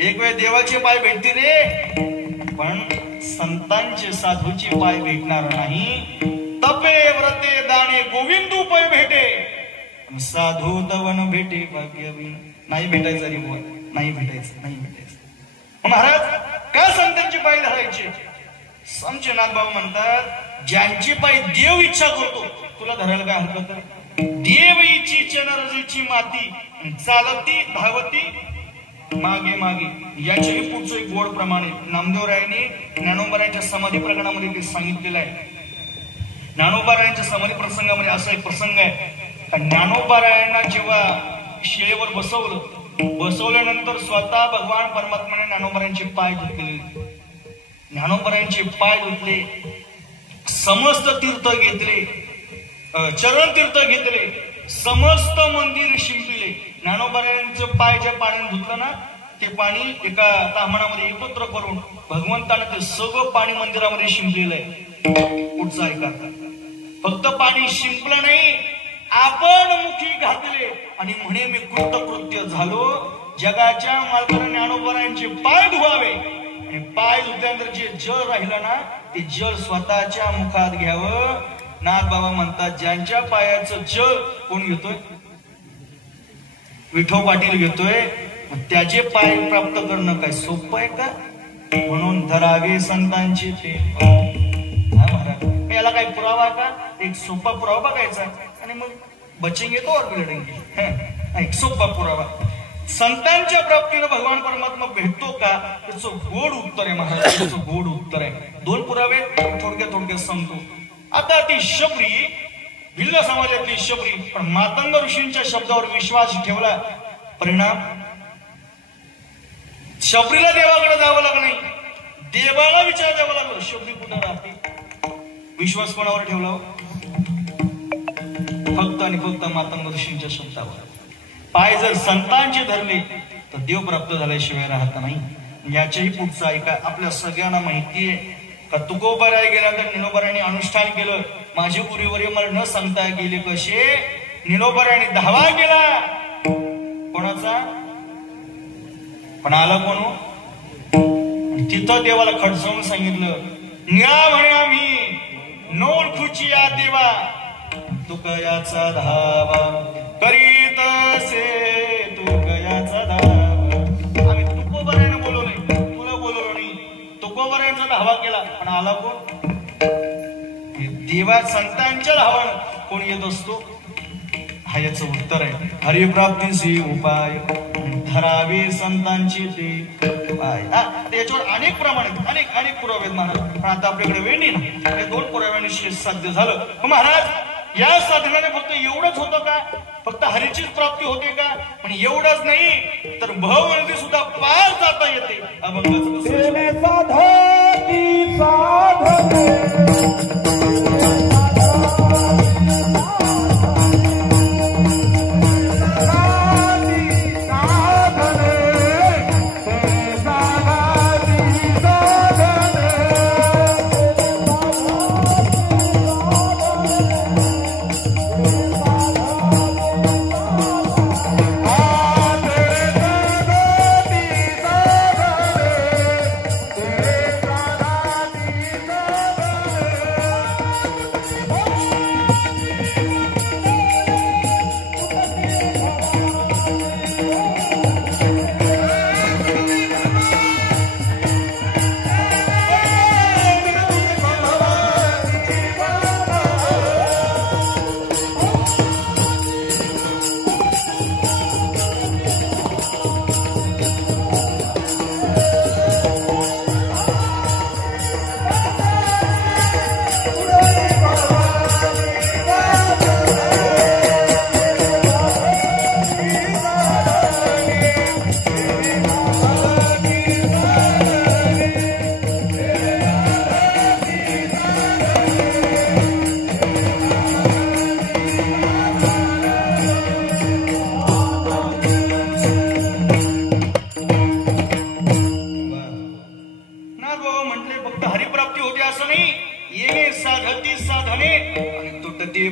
एक वेळ देवाचे पाय भेटतील रे, पण संतांचे साधूचे पाय भेटणार नाही. तपे व्रते दाने गोविंदू पाय भेटे, साधू तवन भेटे भाग्यवीन. नाही भेटायचं रे बुवा, नाही भेटायचं, नाही भेटायचं. महाराज का संतांचे पाय धरायचे? आमचे नाथबाबा म्हणतात, ज्यांची पाय देव इच्छा करतो, तुला धरायला काय हरकत? देव इच्छी चनरजीची माती, चालती धावती मागे मागे. याच्याही पुढचं एक गोड प्रमाणे नामदेवरायांनी ज्ञानोबारायांच्या समाधी प्रकरणामध्ये ते सांगितलेलं आहे. ज्ञानोबारायांच्या समाधी प्रसंगामध्ये असा एक प्रसंग आहे. ज्ञानोबारायांना जेव्हा शिळेवर बसवल्यानंतर स्वतः भगवान परमात्माने ज्ञानोबारायांचे पाय धुतले. ज्ञानोबारायांचे पाय धुतले, समस्त तीर्थ घेतले, चरण तीर्थ घेतले, समस्त मंदिर शिंपले. ज्ञानोबारायांचं पाय ज्या पाण्याने धुतलं ना, ते पाणी एका ताम्हणामध्ये एकत्र करून भगवंताने ते सगळं पाणी मंदिरामध्ये शिंपलेलं आहे. पुढचं ऐका, फक्त पाणी शिंपलं नाही, आपण मुखी घातले आणि म्हणे मी कृतकृत्य झालो. जगाच्या मालकाने ज्ञानोबारायांचे पाय धुवावे आणि पाय धुतल्यानंतर जे जळ राहिलं ना, ते जळ स्वतःच्या मुखात घ्यावं. नाथ बाबा म्हणतात, ज्यांच्या पायाचं जळ कोण घेतोय? विठो पाटील घेतोय. त्याचे पाय प्राप्त करणं काय सोपं आहे का? म्हणून धरावे संतांचे ते. महाराज याला काही पुरावा का? एक सोपा पुरावा बघायचा आणि मग बचेंगे तो और लढेंगे. एक सोपा पुरावा. संतांच्या प्राप्तीनं भगवान परमात्मा भेटतो का? त्याचं गोड उत्तर आहे महाराज, त्याचं गोड उत्तर आहे. 2 पुरावे थोडक्यात सांगतो. आता ती शबरी, भिल्ल समाजातली शबरी, पण मातंग ऋषींच्या शब्दावर विश्वास ठेवला. परिणाम, शबरीला देवाकडे जावं लागलं नाही, देवाला विचार द्यावं लागलं शबरी कुठं राहते. विश्वास कोणावर ठेवला? फक्त आणि फक्त मातंग ऋषींच्या शब्दावर. पाय जर संतांचे धरले तर देव प्राप्त झाल्याशिवाय राहत नाही. याच्याही पुढचं ऐका. आपल्या सगळ्यांना माहिती आहे का तुकोबाराय गेला तर निलोबारायांनी अनुष्ठान केलं. माझे गुरुवर्य मला न सांगता गेले कसे. निलोबारायांनी धावा केला. कोणाचा? पण आला कोण? तिथं देवाला खडसावून सांगितलं, न्या म्हणे आम्ही नोळखुची या देवा, तुकयाचा धावा करीत असे, तुकयाचा धावा. आम्ही तुकोबारायनं बोलवलंय, तुला बोलवलं नाही. तुकोबारायांचा धावा केला, पण आला कोण? देवा संतांच्या धावानं कोण येत असतो? हा याचं उत्तर आहे. हरिप्राप्तीचे उपाय धरावे संतांचे ते पाय. याच्यावर अनेक प्रमाणे अनेक पुरावे महाराज, पण आता आपल्याकडे वेळ नाही ना. हे 2 पुराव्यानिशी साध्य झालं. महाराज या साधनाने फक्त एवढंच होतं का? फक्त हरीचीच प्राप्ती होते का? पण एवढंच नाही तर भवनदी सुद्धा पार जाता येते. अभंगाचं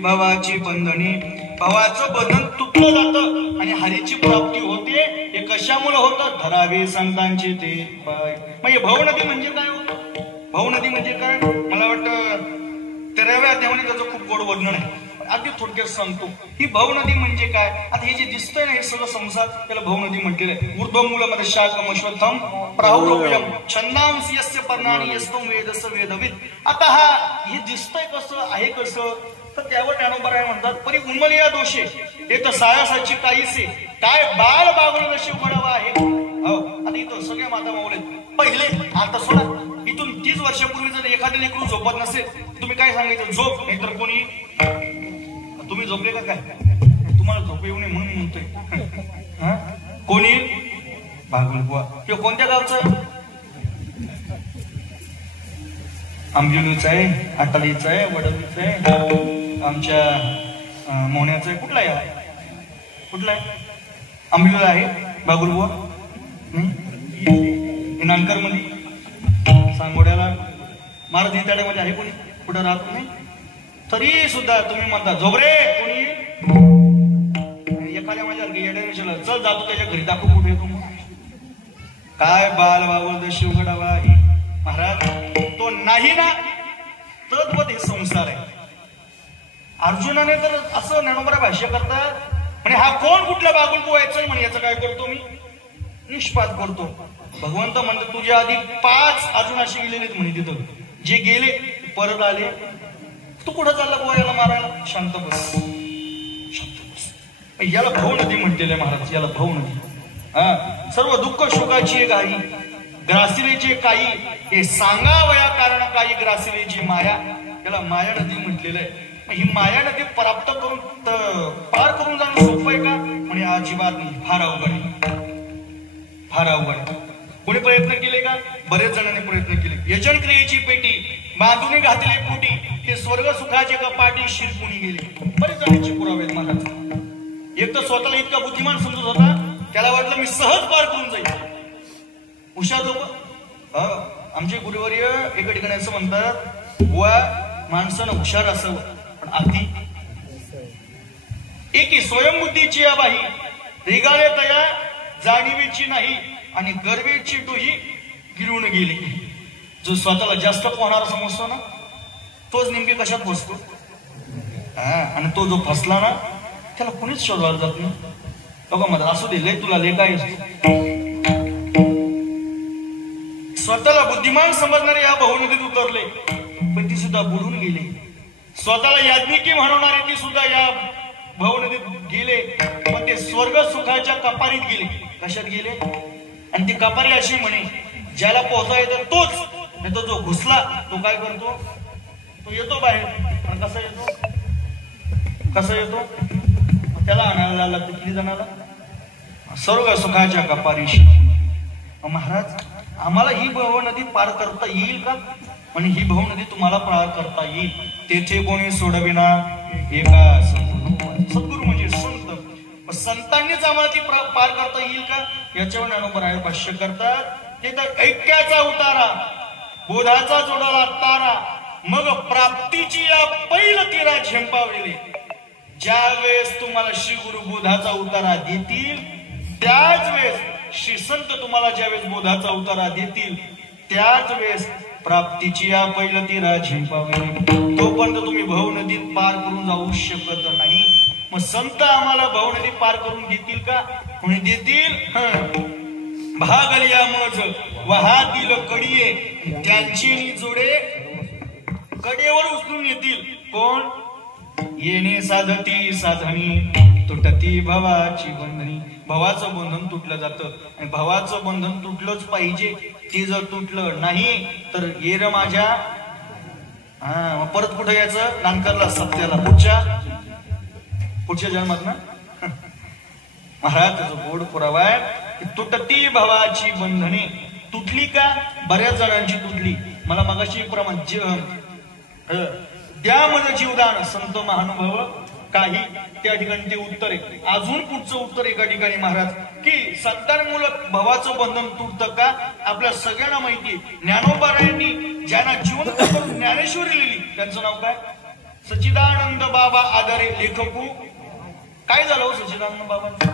भावाची बंधने, भावाचं बंधन तुटलं जातं आणि हरीची प्राप्ती होते. हे कशामुळे होतं? धरावे संतांचे ते पाय. म्हणजे भाऊ नदी म्हणजे काय होतं? भाऊ नदी म्हणजे काय? मला वाटतं 13व्या अध्यायामध्ये त्याचं खूप गोड वर्णन आहे. अगदी थोडक्यात सांगतो. ही भाऊ नदी म्हणजे काय? आता हे जे दिसतंय ना, हे सगळं संसार, त्याला भाऊ नदी म्हटलेलं आहे. ऊर्ध्वमूलमध्ये शाकमश्वत्थम प्राहुरोयम छंदांसी यस्य पर्णानि यस्तम वेदस वेदविद. आता हे दिसतंय कसं आहे, कसं तर त्यावर ज्ञानोबराय म्हणतात, परी उमलिया दोषे हे तर सायासाची काहीसे काय बाल बागुल दशी उघडावा आहे. हो, आता इथं सगळ्या माता माऊले पहिले आता सोडा. इथून 30 वर्षापूर्वी जर एखाद्या लेकरू झोपत नसेल, तुम्ही काय सांगायचं? झोप. नाहीतर कोणी तुम्ही झोपले का काय? तुम्हाला झोप येऊ नये म्हणून म्हणतोय. कोणी भागवल बुवा किंवा कोणत्या गावचं? आंबिवलीचं आहे, आटालीचं आहे, वडलीचं आहे, आमच्या मोहण्याचं आहे. कुठला आहे? कुठला आहे? आंबिवलीला आहे बागुल बुवा. नानकर मध्ये, सांगोड्याला, महाराज हिताड्यामध्ये आहे कोणी? कुठं राहत नाही. तरी सुद्धा तुम्ही म्हणता झोबरे कोणी? एखाद्या माझ्या येड्या विचारलं, चल जातो त्याच्या घरी, दाखव कुठे येतो. काय बाल बाबा शिवगडावा ही महाराज तो नाही ना, तद्वत हे संसार आहे. अर्जुनाने तर असं ज्ञानोबरा भाष्य करतात म्हणे, हा कोण कुठल्या बागुल पोहायचं म्हणे, याचं काय करतो मी? निष्पात करतो. भगवंत म्हणतो तुझ्या आधी 5 अर्जुनाशी गेलेले म्हणे, तिथं जे गेले परत आले. तू कुठं चालला बुवा याला मारायला? शांत बस, शांत बस. याला भाऊ नदी म्हटलेलं आहे महाराज, याला भाऊ नदी. सर्व दुःख शोकाची घाई ग्रासिलेचे काही, हे सांगावया कारण काही ग्रासिलेची माया, याला माया नदी म्हटलेलं आहे. ही माया नदी प्राप्त करून पार करून जाणं सोपं आहे का? म्हणे अजिबात नाही, फार अवघड आहे, फार अवघड. कोणी प्रयत्न केले का? बरेच जणांनी प्रयत्न केले. यजन क्रियेची पेटी बांधून घातले पोटी, ते स्वर्ग सुखाचे कपाटी शिरपुणी गेले. बरेच जणांचे पुरावे आहेत महाराज. एक तर स्वतःला इतका बुद्धिमान समजत होता, त्याला वाटलं मी सहज पार करून जाईल. हुशार लोक. आमचे गुरुवर्य एका ठिकाणी असं म्हणतात, बुवा माणसानं हुशार असावं, पण अगदी एकी स्वयंबुद्धीची अबाही रेगाळे तया जाणीवेची नाही आणि गर्वेची डोही गिरून गेली. जो स्वतःला जास्त पोहणारा समजतो ना, तोच नेमके कशात फसतो. आणि तो जो फसला ना, त्याला कोणीच शोधवायला जात नाही. बघा मला असू दे, लय तुला लय काय. स्वतःला बुद्धिमान समजणारे या बहुनदीत उतरले, पण ती सुद्धा बुडून गेले. स्वतःला याज्ञिकी म्हणवणारे ती सुद्धा या भावनदीत गेले, पण ते स्वर्ग सुखाच्या कपारीत गेले. कशात गेले? आणि ती कपारी अशी म्हणे, ज्याला पोहता येतं तोच, नाही तो जो घुसला तो काय करतो? तो येतो बाहेर. पण कसा येतो? कसा येतो? त्याला आणायला लागतं. किती जणाला? स्वर्ग सुखाच्या कपारीशी. महाराज आम्हाला ही भाव नदी पार करता येईल का? आणि ही भाऊ नदी तुम्हाला पार करता येईल. तेथे कोणी सोडविना एका सद्गुरू म्हणजे संत. संतांनीच आम्हाला ती पार करता येईल का? याच्यावर ज्ञानोबा भाष्य करतात. ते तर ऐक्याचा उतारा, बोधाचा जोडाला तारा, मग प्राप्तीची या पैल तीरा झेंपावलेली. ज्या वेळेस तुम्हाला श्री गुरु बोधाचा उतारा देतील, त्याच वेळेस श्री संत तुम्हाला ज्यावेळेस बोधाचा उतारा देतील, त्याच वेळेस प्राप्तीची या पैल तीरा झेंपावलेली. तोपर्यंत तुम्ही भाऊ नदीत पार करून जाऊ शकत नाही. मग संत आम्हाला भाऊ नदी पार करून देतील का? कोणी देतील. भागलिया मज वहातील कडिये, त्यांची जोडे कडेवर उचलून येतील. कोण? येणे साधती साधणी, तुटती भवाची बंधनी. भवाचं बंधन तुटलं जातं आणि भवाचं बंधन तुटलंच पाहिजे. ते जर तुटलं नाही तर ये र माझ्या परत कुठं यायचं? नानकरला सत्याला. पुढच्या जन्मात ना. महाराज त्याचा गोड पुरावा आहे. तुटती भवाची बंधने. तुटली का? बऱ्याच जणांची तुटली. मला मगाशी प्रमाण त्यामध्ये जीवदान संत महानुभव काही त्या ठिकाणी ते उत्तर आहे. अजून पुढचं उत्तर एका ठिकाणी महाराज की संतांमुळे भवाचं बंधन तुटतं का? आपल्या सगळ्यांना माहिती ज्ञानोबारायांनी ज्यांना जिवंत करून ज्ञानेश्वरी लिहिली त्यांचं नाव काय? सच्चिदानंद बाबा आधारे लेखकू. काय झालं हो सच्चिदानंद बाबांचं?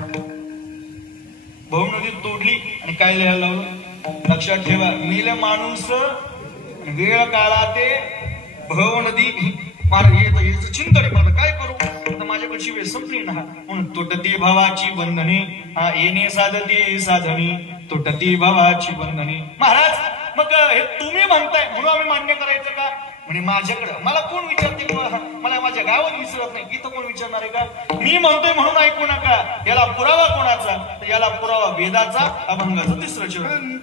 भाऊ नदी तोडली आणि काय लिहायला लावलं? लक्षात ठेवा, मेल माणूस वेळ काळा ते भाऊ नदी चिंतन मला काय करू? आता माझ्याकडची वेळ संपली ना. म्हणून तुटती भावाची बंधने, येणे साधती साधणी, तुटती भावाची बंधने. महाराज मग हे तुम्ही म्हणताय म्हणून आम्ही मान्य करायचं का? म्हणजे माझ्याकडं मला कोण विचारते? मला माझ्या गावात विचारत नाही. इथं कोण विचारणार आहे का? मी म्हणतोय म्हणून ऐकू नका. याला पुरावा कोणाचा? तर याला पुरावा वेदाचा, अभंगाचा. तिसरं चरण.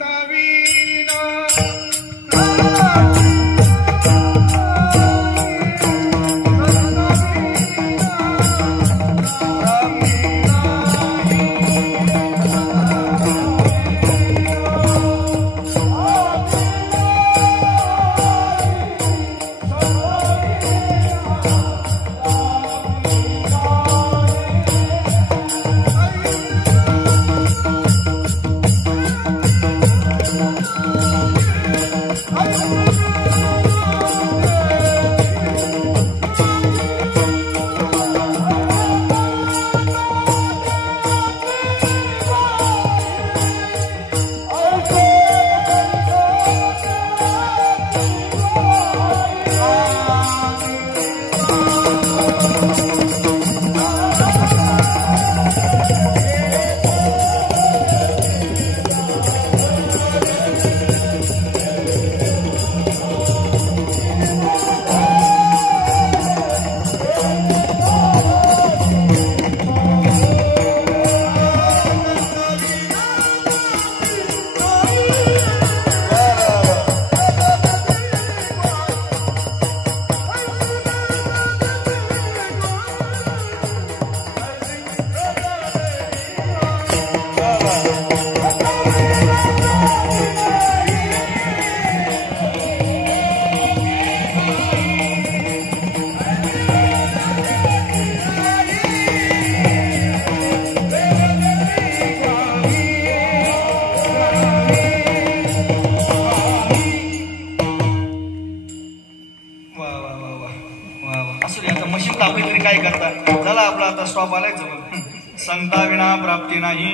स्टॉप आलाय जवळ. संता विना प्राप्ती नाही,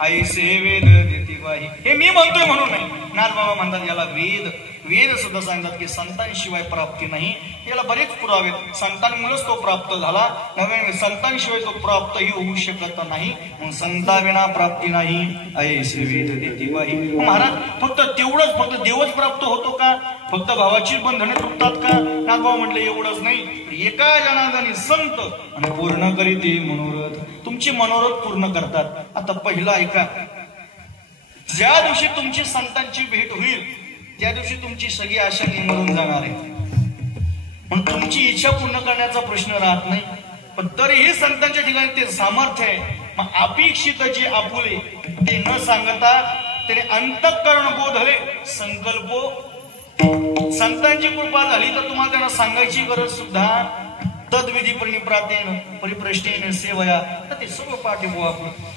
आई से वेद देती वाही. हे मी म्हणतोय म्हणून नाही. नाथबाबा म्हणतात याला वेद. वेद सुद्धा सांगतात की संतांशिवाय प्राप्ती नाही. याला बरेच पुरावे. संतांमुळेच तो प्राप्त झाला, नव्हे संतांशिवाय तो प्राप्तही होऊ शकत नाही. म्हणून संता विना प्राप्ती नाही, ऐसे वेद देती वाही. महाराज फक्त तेवढंच, फक्त देवच प्राप्त होतो का? फक्त भावाची बंधने तुटतात का? नाथबाबा म्हटलं एवढंच नाही. एका जनार्दनी संत आणि पूर्ण करीते मनोरथ. तुमची मनोरथ पूर्ण करतात. आता पहिला ऐका. ज्या दिवशी तुमची संतांची भेट होईल, त्या दिवशी तुमची सगळी आशा निमरून जाणार आहे. पण तुमची इच्छा पूर्ण करण्याचा प्रश्न राहत नाही. पण तरीही संतांच्या ठिकाणी ते सामर्थ्य आहे. मग अपेक्षित जे आपुले ते न सांगता त्याने अंतःकरण बोधले संकल्प संतांची कृपा झाली तर तुम्हाला त्यांना सांगायची गरज सुद्धा तद्विधी परिप्रातेन परिप्रश्नेन सेवया तर ते सर्व पाठीबो आपलं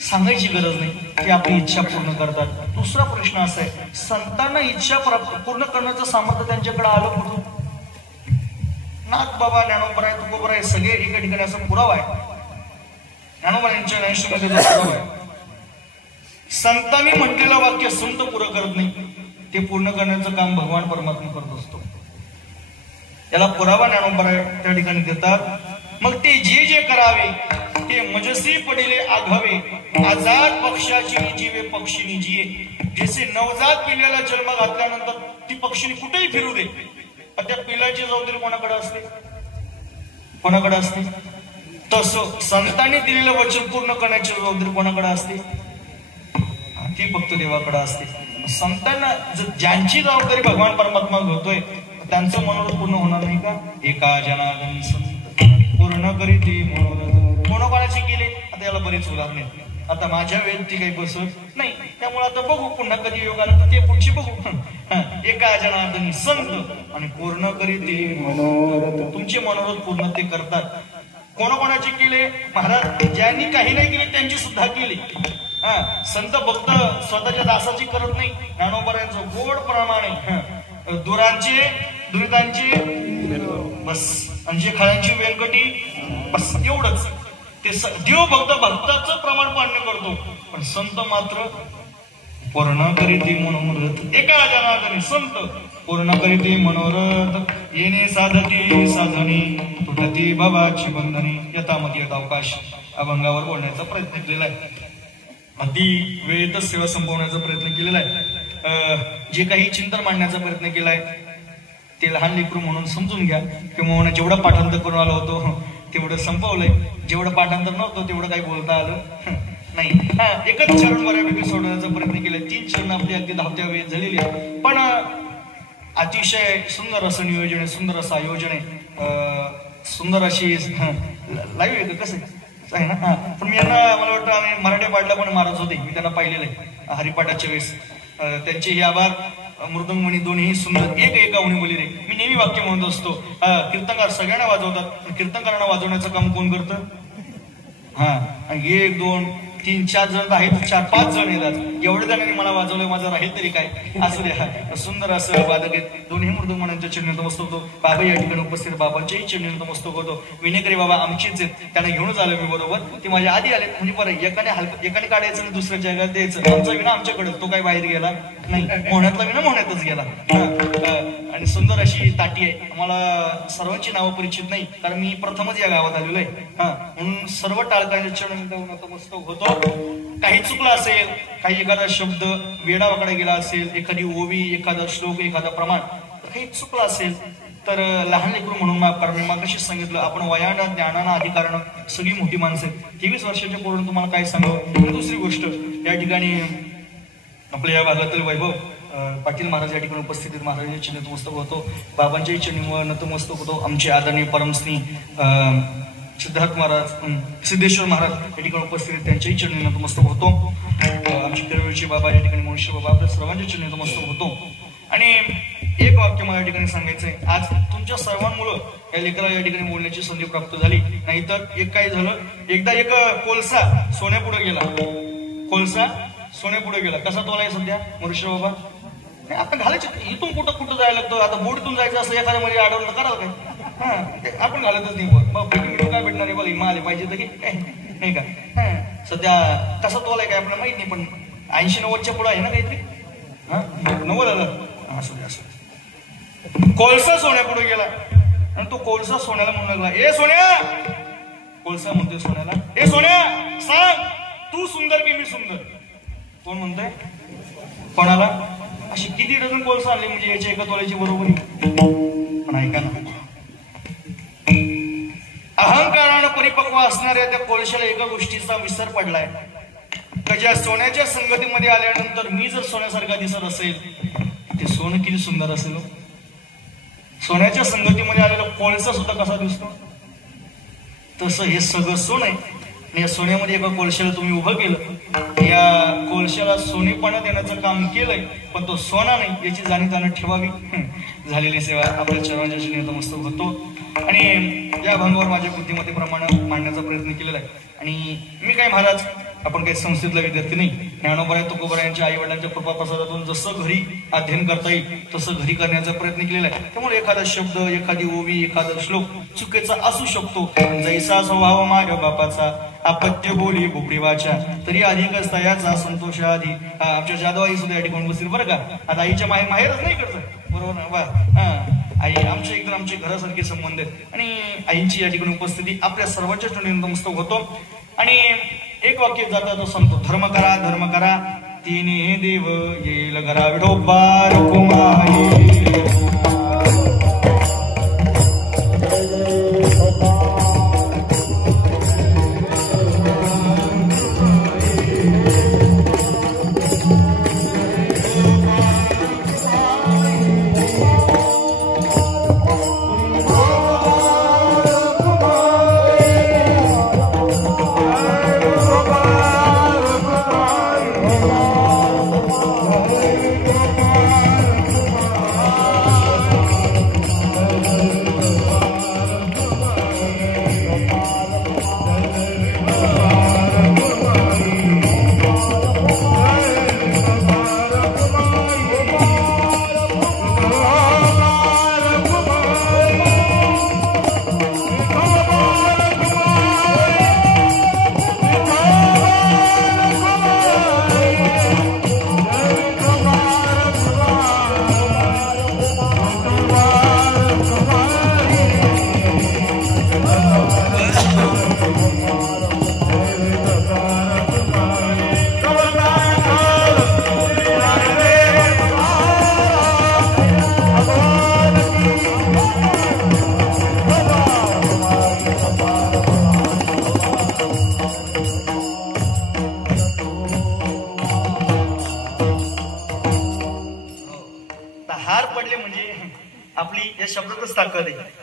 सांगायची गरज नाही की आपली इच्छा पूर्ण करतात. दुसरा प्रश्न असा आहे, संतांना इच्छा पूर्ण करण्याचं सामर्थ्य त्यांच्याकडे आलं कुठून? नाथ बाबा, ज्ञानोबराय, तुकोबराय सगळे एका ठिकाणी असं पुरावा आहे. ज्ञानोबा यांच्या ज्ञानेश्वरीमध्ये पुरावा आहे. संतांनी म्हटलेलं वाक्य संत पुरं करत नाही, ते पूर्ण करण्याचं काम भगवान परमात्मा करत असतो. त्याला पुरावा ज्ञानोबराय त्या ठिकाणी देतात. मग ते जे जे करावे ते मजसी पडिले आघावे आजाद पक्षाची जीवे पक्षीनी जिये. जसे नवजात पिल्ल्याला जन्म घातल्यानंतर ती पक्षीने कुठेही फिरू दे, पण त्या पिल्लाची जबाबदारी कोणाकडे असते? कोणाकडे असते? तसं संतांनी दिलेलं वचन पूर्ण करण्याची जबाबदारी कोणाकडे असते? ती फक्त देवाकडे असते. संतांना ज्यांची जबाबदारी भगवान परमात्मा घेतोय त्यांचं मनोरथ पूर्ण होणार नाही का? एका जनार्दनी संत पूर्ण करीती मनोरथ. कोणाकोणाची केले आता याला बरीच उदाहरणे. आता माझ्या वेळेत ती काही बसत नाही, त्यामुळे आता बघू पुन्हा कधी योग आला तर ते पुढची बघू. एका जनार्दनी संत आणि पूर्ण करीती मनोरथ. तुमचे मनोरथ पूर्ण ते करतात. कोणाकोणाचे केले? महाराज ज्यांनी काही नाही केले त्यांची सुद्धा केली. संत भक्त स्वतःच्या दासाची करत नाही. ज्ञानोबरायांचं गोड प्रमाणे दुरांचे दुरितांचे बस, आणि जे खळ्यांची वेंकटी बस, एवढंच. ते देव भक्त भक्ताचं प्रमाण पाळणे करतो, पण संत मात्र पूर्ण करीती मनोरथ. एका जनार्दनी संत पूर्ण करीती मनोरथ. येणे साधती साधनी तुटती बाबाची बंधनी. यथामती यथावकाश अभंगावर बोलण्याचा प्रयत्न केलेला आहे. अगदी वेळेतच सेवा संपवण्याचा प्रयत्न केलेला आहे. जे काही चिंतन मांडण्याचा प्रयत्न केलाय ते लहान लेकरू म्हणून समजून घ्या. किंवा जेवढं पाठांतर करून आलो होतो तेवढं संपवलंय, जेवढं पाठांतर नव्हतं तेवढं काही बोलता आलं नाही. एकच चरण बऱ्यापैकी सोडवण्याचा प्रयत्न केलाय. 3 चरण आपली अगदी धावत्या वेळेत झालेली आहे, पण अतिशय सुंदर असं नियोजन आहे, सुंदर असं आयोजन आहे, सुंदर अशी लाईव्ह आहे. कसं आहे ना? पण मी यांना मला वाटतं आम्ही मराठी पाठला पण महाराज होते, मी त्यांना पाहिलेलं आहे हरिपाठाच्या वेळेस. त्यांचे हे आभार. मृदंगमणी दोन्ही सुंदर एक एका उणी बोली रे. मी नेहमी वाक्य म्हणत असतो, कीर्तनकार सगळ्यांना वाजवतात, कीर्तनकारांना वाजवण्याचं काम कोण करतं? 1 2 3 4 जण आहेत, 4 5 जण येतात. एवढ्या जणांनी मला वाजवलंय, माझं राहील तरी काय? असं द्या. सुंदर असं वादक आहेत. दोन्ही मृदंगमण्यांच्या चरणी नतमस्तक होतो. बाबा या ठिकाणी उपस्थित बाबांच्याही चरणी नतमस्तक होतो. विनेकरी बाबा आमचीच आहेत, त्यांना घेऊनच आलो मी बरोबर. ते माझ्या आधी आले, म्हणजे बरं एकाने काढायचं आणि दुसऱ्या जगात द्यायचं. आमचा विना आमच्याकडे, तो काही बाहेर गेला नाही. मोहण्यातला विना मोहण्यातच गेला. आणि सुंदर अशी ताटी आहे. आम्हाला सर्वांची नावं परिचित नाही, कारण मी प्रथमच या गावात आलेलो आहे. म्हणून सर्व टाळकांच्या चरणी नतमस्तक होतो. काही चुकलं असेल, काही एखादा शब्द वेडावाकडे गेला असेल, एखादी ओवी, एखादा श्लोक, एखादा प्रमाण काही चुकलं असेल तर लहान लेकरू म्हणून माफ करा. मी मागाशी सांगितलं, आपण वयानं ज्ञानानं अधिकारानं सगळी मोठी माणसं आहेत. 23 वर्षाच्या पोरून तुम्हाला काय सांगावं. दुसरी गोष्ट, या ठिकाणी आपल्या या भागातील वैभव पाटील महाराज या ठिकाणी उपस्थित आहेत. महाराजांच्या नतमस्तक होतो. बाबांच्याही चरणीवर नतमस्तक होतो. आमचे आदरणीय परमस्नी सिद्धार्थ महाराज, सिद्धेश्वर महाराज या ठिकाणी उपस्थित आहेत, त्यांच्याही चरणी नतमस्तक होतो. आमचे केरळचे बाबा या ठिकाणी मुळशी बाबा, आपल्या सर्वांच्या चरणी नतमस्तक होतो. आणि एक वाक्य मला या ठिकाणी सांगायचंय. आज तुमच्या सर्वांमुळे या लेकराला या ठिकाणी बोलण्याची संधी प्राप्त झाली. नाहीतर एक काय झालं, एकदा एक कोळसा सोन्यापुढे गेला. कोळसा सोन्यापुढे गेला. कसा तोला आहे सध्या मुळशी बाबा? आपण घालायचं इथून कुठं जायला लागतं. आता बोडीतून जायचं असं एखाद्या मध्ये अडवलं कराल काय? आपण घालतच नाही. मग काय भेटणार आहे? मला हिमा आले पाहिजे तर नाही का? सध्या कसा तोलाय काय आपल्याला माहित नाही, पण 80-90च्या पुढे आहे ना काहीतरी. 90 आलं. असं कोळसा सोन्यापुढे गेला आणि तो कोळसा सोन्याला म्हणू लागला, ए सोन्या. कोळसा म्हणतोय सोन्याला, ए सोन्या सांग, तू सुंदर की मी सुंदर? कोण म्हणतोय? कोणाला? अशी किती डझन कोळसा आणली म्हणजे याच्या एका तोल्याची बरोबरी? पण ऐका ना, अहंकारानं परिपक्व असणाऱ्या त्या कोळशाला एका गोष्टीचा विसर पडलाय. ज्या सोन्याच्या संगतीमध्ये आल्यानंतर मी जर सोन्यासारखा दिसत असेल, ते सोनं किती सुंदर असेल. सोन्याच्या संगतीमध्ये आलेला कोळसा सुद्धा कसा दिसतो, तसं हे सगळं सोनं आहे. आणि या सोन्यामध्ये एका कोळशाला तुम्ही उभं केलं या कोळशाला सोनेपणा देण्याचं काम केलंय, पण तो सोना नाही याची जाणीव त्यानं ठेवावी. झालेली सेवा आपल्या चरणांच्या नतमस्तक होतो आणि या भंगावर माझ्या बुद्धिमत्तेप्रमाणे मांडण्याचा प्रयत्न केलेला आहे. आणि मी काय महाराज, आपण काही संस्थेतला विद्यार्थी नाही. ज्ञानोबा तुकोबा यांच्या आई वडिलांच्या कृपा प्रसादातून जसं घरी अध्ययन करता येईल तसं घरी करण्याचा प्रयत्न केलेला आहे. त्यामुळे एखादा शब्द, एखादी ओवी, एखादा श्लोक चुकीचा असू शकतो. जैसा स्वभाव माझ्या बापाचा, अपत्य बोली बोबडी वाचा, तरी अधिकच तयाचा संतोष आधी. आमच्या जाधव आई सुद्धा या ठिकाणी बसतील बरं का. आता आईच्या माहेरच नाही करत, बरोबर ना बा. आई आमच्या एकदम आमच्या घरासारखे संबंध आहेत आणि आईची या ठिकाणी उपस्थिती आपल्या सर्वांच्या नतमस्तक होतो. आणि एक वाक्य जाता सांगतो, धर्म करा धर्म करा, तिन्ही देव येईल घरा विठोबा रखुमाई.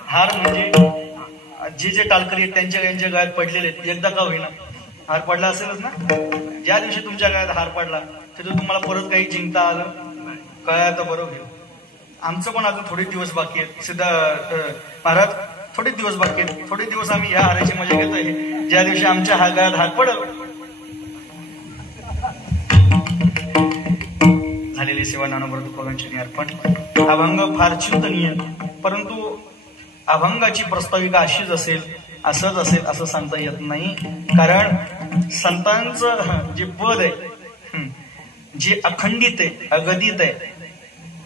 हार म्हणजे जे टालकरी आहेत त्यांच्या गळ्यात पडलेले आहेत. एकदा का होईना हार पडला असेलच ना. ज्या दिवशी तुमच्या गळ्यात हार पडला तिथून तुम्हाला परत काही जिंकता आलं कळायचं बरोबर घेऊ. आमचं पण अजून थोडे दिवस बाकी आहेत सिद्धा महाराज, थोडे दिवस बाकी आहेत. थोडे दिवस आम्ही ह्या हाराची मजा घेतोय. ज्या दिवशी आमच्या गळ्यात हार पडल. झालेली सेवा ज्ञानोबा तुकोबांची अर्पण. अभंग फार चिंतनीय, परंतु अभंगाची प्रस्ताविका अशीच असेल, असंच असेल असं सांगता येत नाही. कारण संतांचं जे पद आहे, जे अखंडित आहे, अगदित आहे,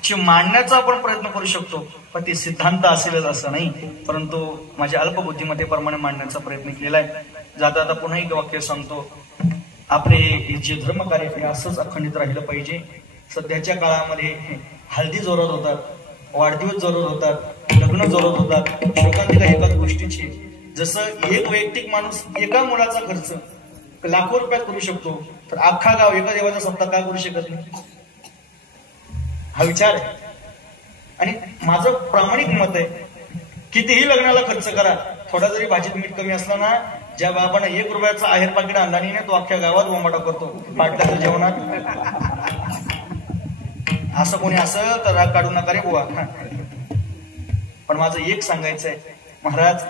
जे मांडण्याचा आपण प्रयत्न करू शकतो, पण ते सिद्धांत असेलच असं नाही. परंतु माझ्या अल्पबुद्धिमत्तेप्रमाणे मांडण्याचा प्रयत्न केलेला आहे. जाता आता पुन्हा एक वाक्य सांगतो. आपले जे धर्मकार्य हे असंच अखंडित राहिलं पाहिजे. सध्याच्या काळामध्ये हल्दी जोरात होतात, वाढदिवस जोरात होतात, लग्न जोरात होतात, शोकांतिका एकाच गोष्टीची. जसं एक वैयक्तिक माणूस एका मुलाचा खर्च लाखो रुपयात करू शकतो, तर अख्खा गाव एका देवाचा सप्ताह का करू शकत नाही? हा विचार आहे. आणि माझं प्रामाणिक मत आहे, कितीही लग्नाला खर्च करा, थोडा जरी भाजीत मीठ कमी असला ना, ज्या बाबांना 1 रुपयाचा आहेर पाकिट आणला नाही, तो अख्ख्या गावात बोंबाटा करतो पाटल्याच्या जेवणात. असं कोणी असं तर राग काढू नका रे बुवा. पण माझं एक सांगायचं आहे महाराज,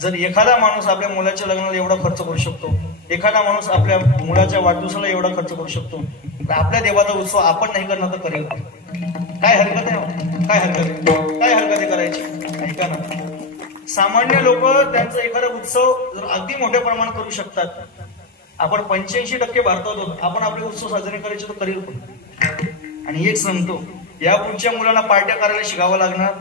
जर एखादा माणूस आपल्या मुलाच्या लग्नाला एवढा खर्च करू शकतो, एखादा माणूस आपल्या मुलाच्या वाढदिवसाला एवढा खर्च करू शकतो, तर आपल्या देवाचा उत्सव आपण नाही करणार तर करेल काय हरकत आहे? काय हरकत आहे? काय हरकत आहे करायची? ऐका ना, सामान्य लोक त्यांचा एखादा उत्सव जर अगदी मोठ्या प्रमाणात करू शकतात. आपण 85% भारतात होतो, आपण आपले उत्सव साजरे करायचे तर करेल पण. आणि एक सांगतो, या पुढच्या मुलांना पार्ट्या करायला शिकावं लागणार.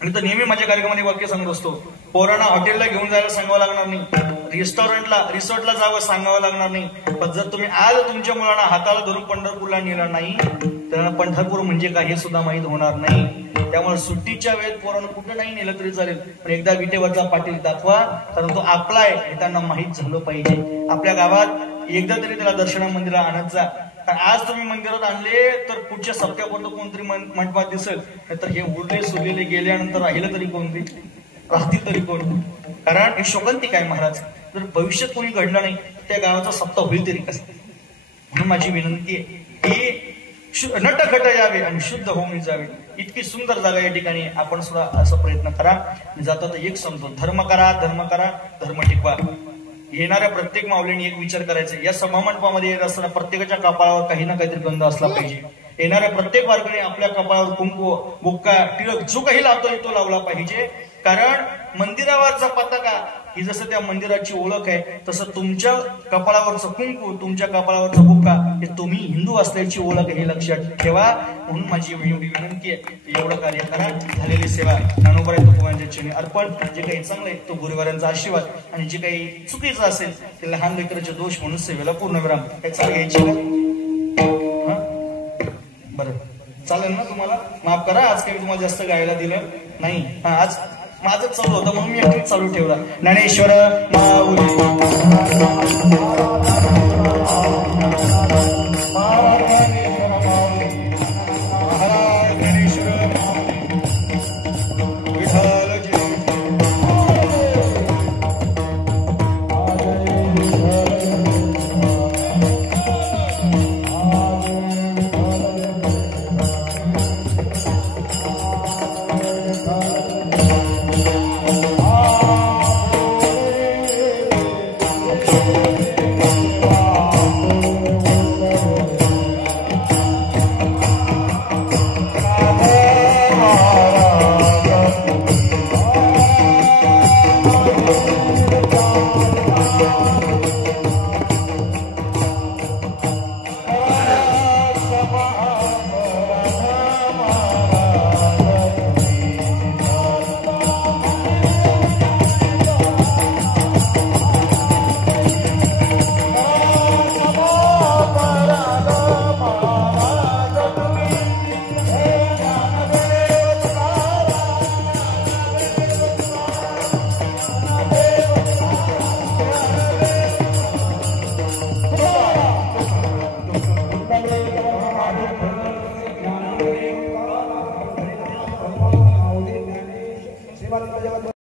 आणि तर नेहमी माझ्या कार्यक्रमामध्ये वाक्य सांगत असतो, पोरांना हॉटेलला घेऊन जायला सांगावं लागणार नाही, रिसॉर्टला जावं सांगावं लागणार नाही. पण जर तुम्ही आज तुमच्या मुलांना हाताला धरून पंढरपूरला नेलं नाही, तर पंढरपूर म्हणजे काय हे सुद्धा माहीत होणार नाही. त्यामुळे सुट्टीच्या वेळेत पोरांना कुठं नाही नेलं तरी चालेल, पण एकदा विटेवरचा पाटील दाखवा, कारण तो आपला आहे हे त्यांना माहीत झालं पाहिजे. आपल्या गावात एकदा तरी त्याला दर्शना मंदिरात आणत जा. आज तुम्ही मंदिरात आणले तर पुढच्या सप्त्यापर्यंत कोणतरी मंडपात दिसेल, तर हे उरले सुरलेले गेल्यानंतर राहिलं तरी कोणतरी राहतील तरी कोण? कारण हे शोकांतिक आहे महाराज. जर भविष्यात कोणी घडलं नाही त्या गावाचा सप्ताह होईल तरी कसं. म्हणून माझी विनंती आहे की नटखट यावे आणि शुद्ध होऊन जावे. इतकी सुंदर जागा या ठिकाणी आपण सुद्धा असा प्रयत्न करा. जाता एक समजतो, धर्म करा, धर्म टिकवा. येणाऱ्या प्रत्येक माऊलीने एक विचार करायचा, या सभामंडपामध्ये येत असताना प्रत्येकाच्या कपाळावर काही ना काहीतरी गंध असला पाहिजे. येणाऱ्या प्रत्येक वारकरी आपल्या कपाळावर कुंकू, बुक्का, टिळक जो काही लावतोय तो लावला पाहिजे. कारण मंदिरावरचा पताका ही जसं त्या मंदिराची ओळख आहे तसं तुमच्या कपाळावरचं कुंकू, तुमच्या कपाळावरचा बुक्का हे तुम्ही हिंदू असल्याची ओळख हे लक्षात ठेवा. म्हणून माझी एवढी विनंती आहे, एवढं कार्य करा. झालेली सेवा ज्ञानोबराय तुकोबांच्या चरणी अर्पण. जे काही चांगलं आहे तो गुरुवारांचा आशीर्वाद आणि जे काही चुकीचं असेल ते लहान लेकराचे दोष म्हणून सेवेला पूर्णविराम. काय चाल घ्यायची का? बरं चालेल ना? तुम्हाला माफ करा, आज काही तुम्हाला जास्त गायला दिलं नाही. आज माझं चालू होतं म्हणून मी एकटीच चालू ठेवला. ज्ञानेश्वर माऊली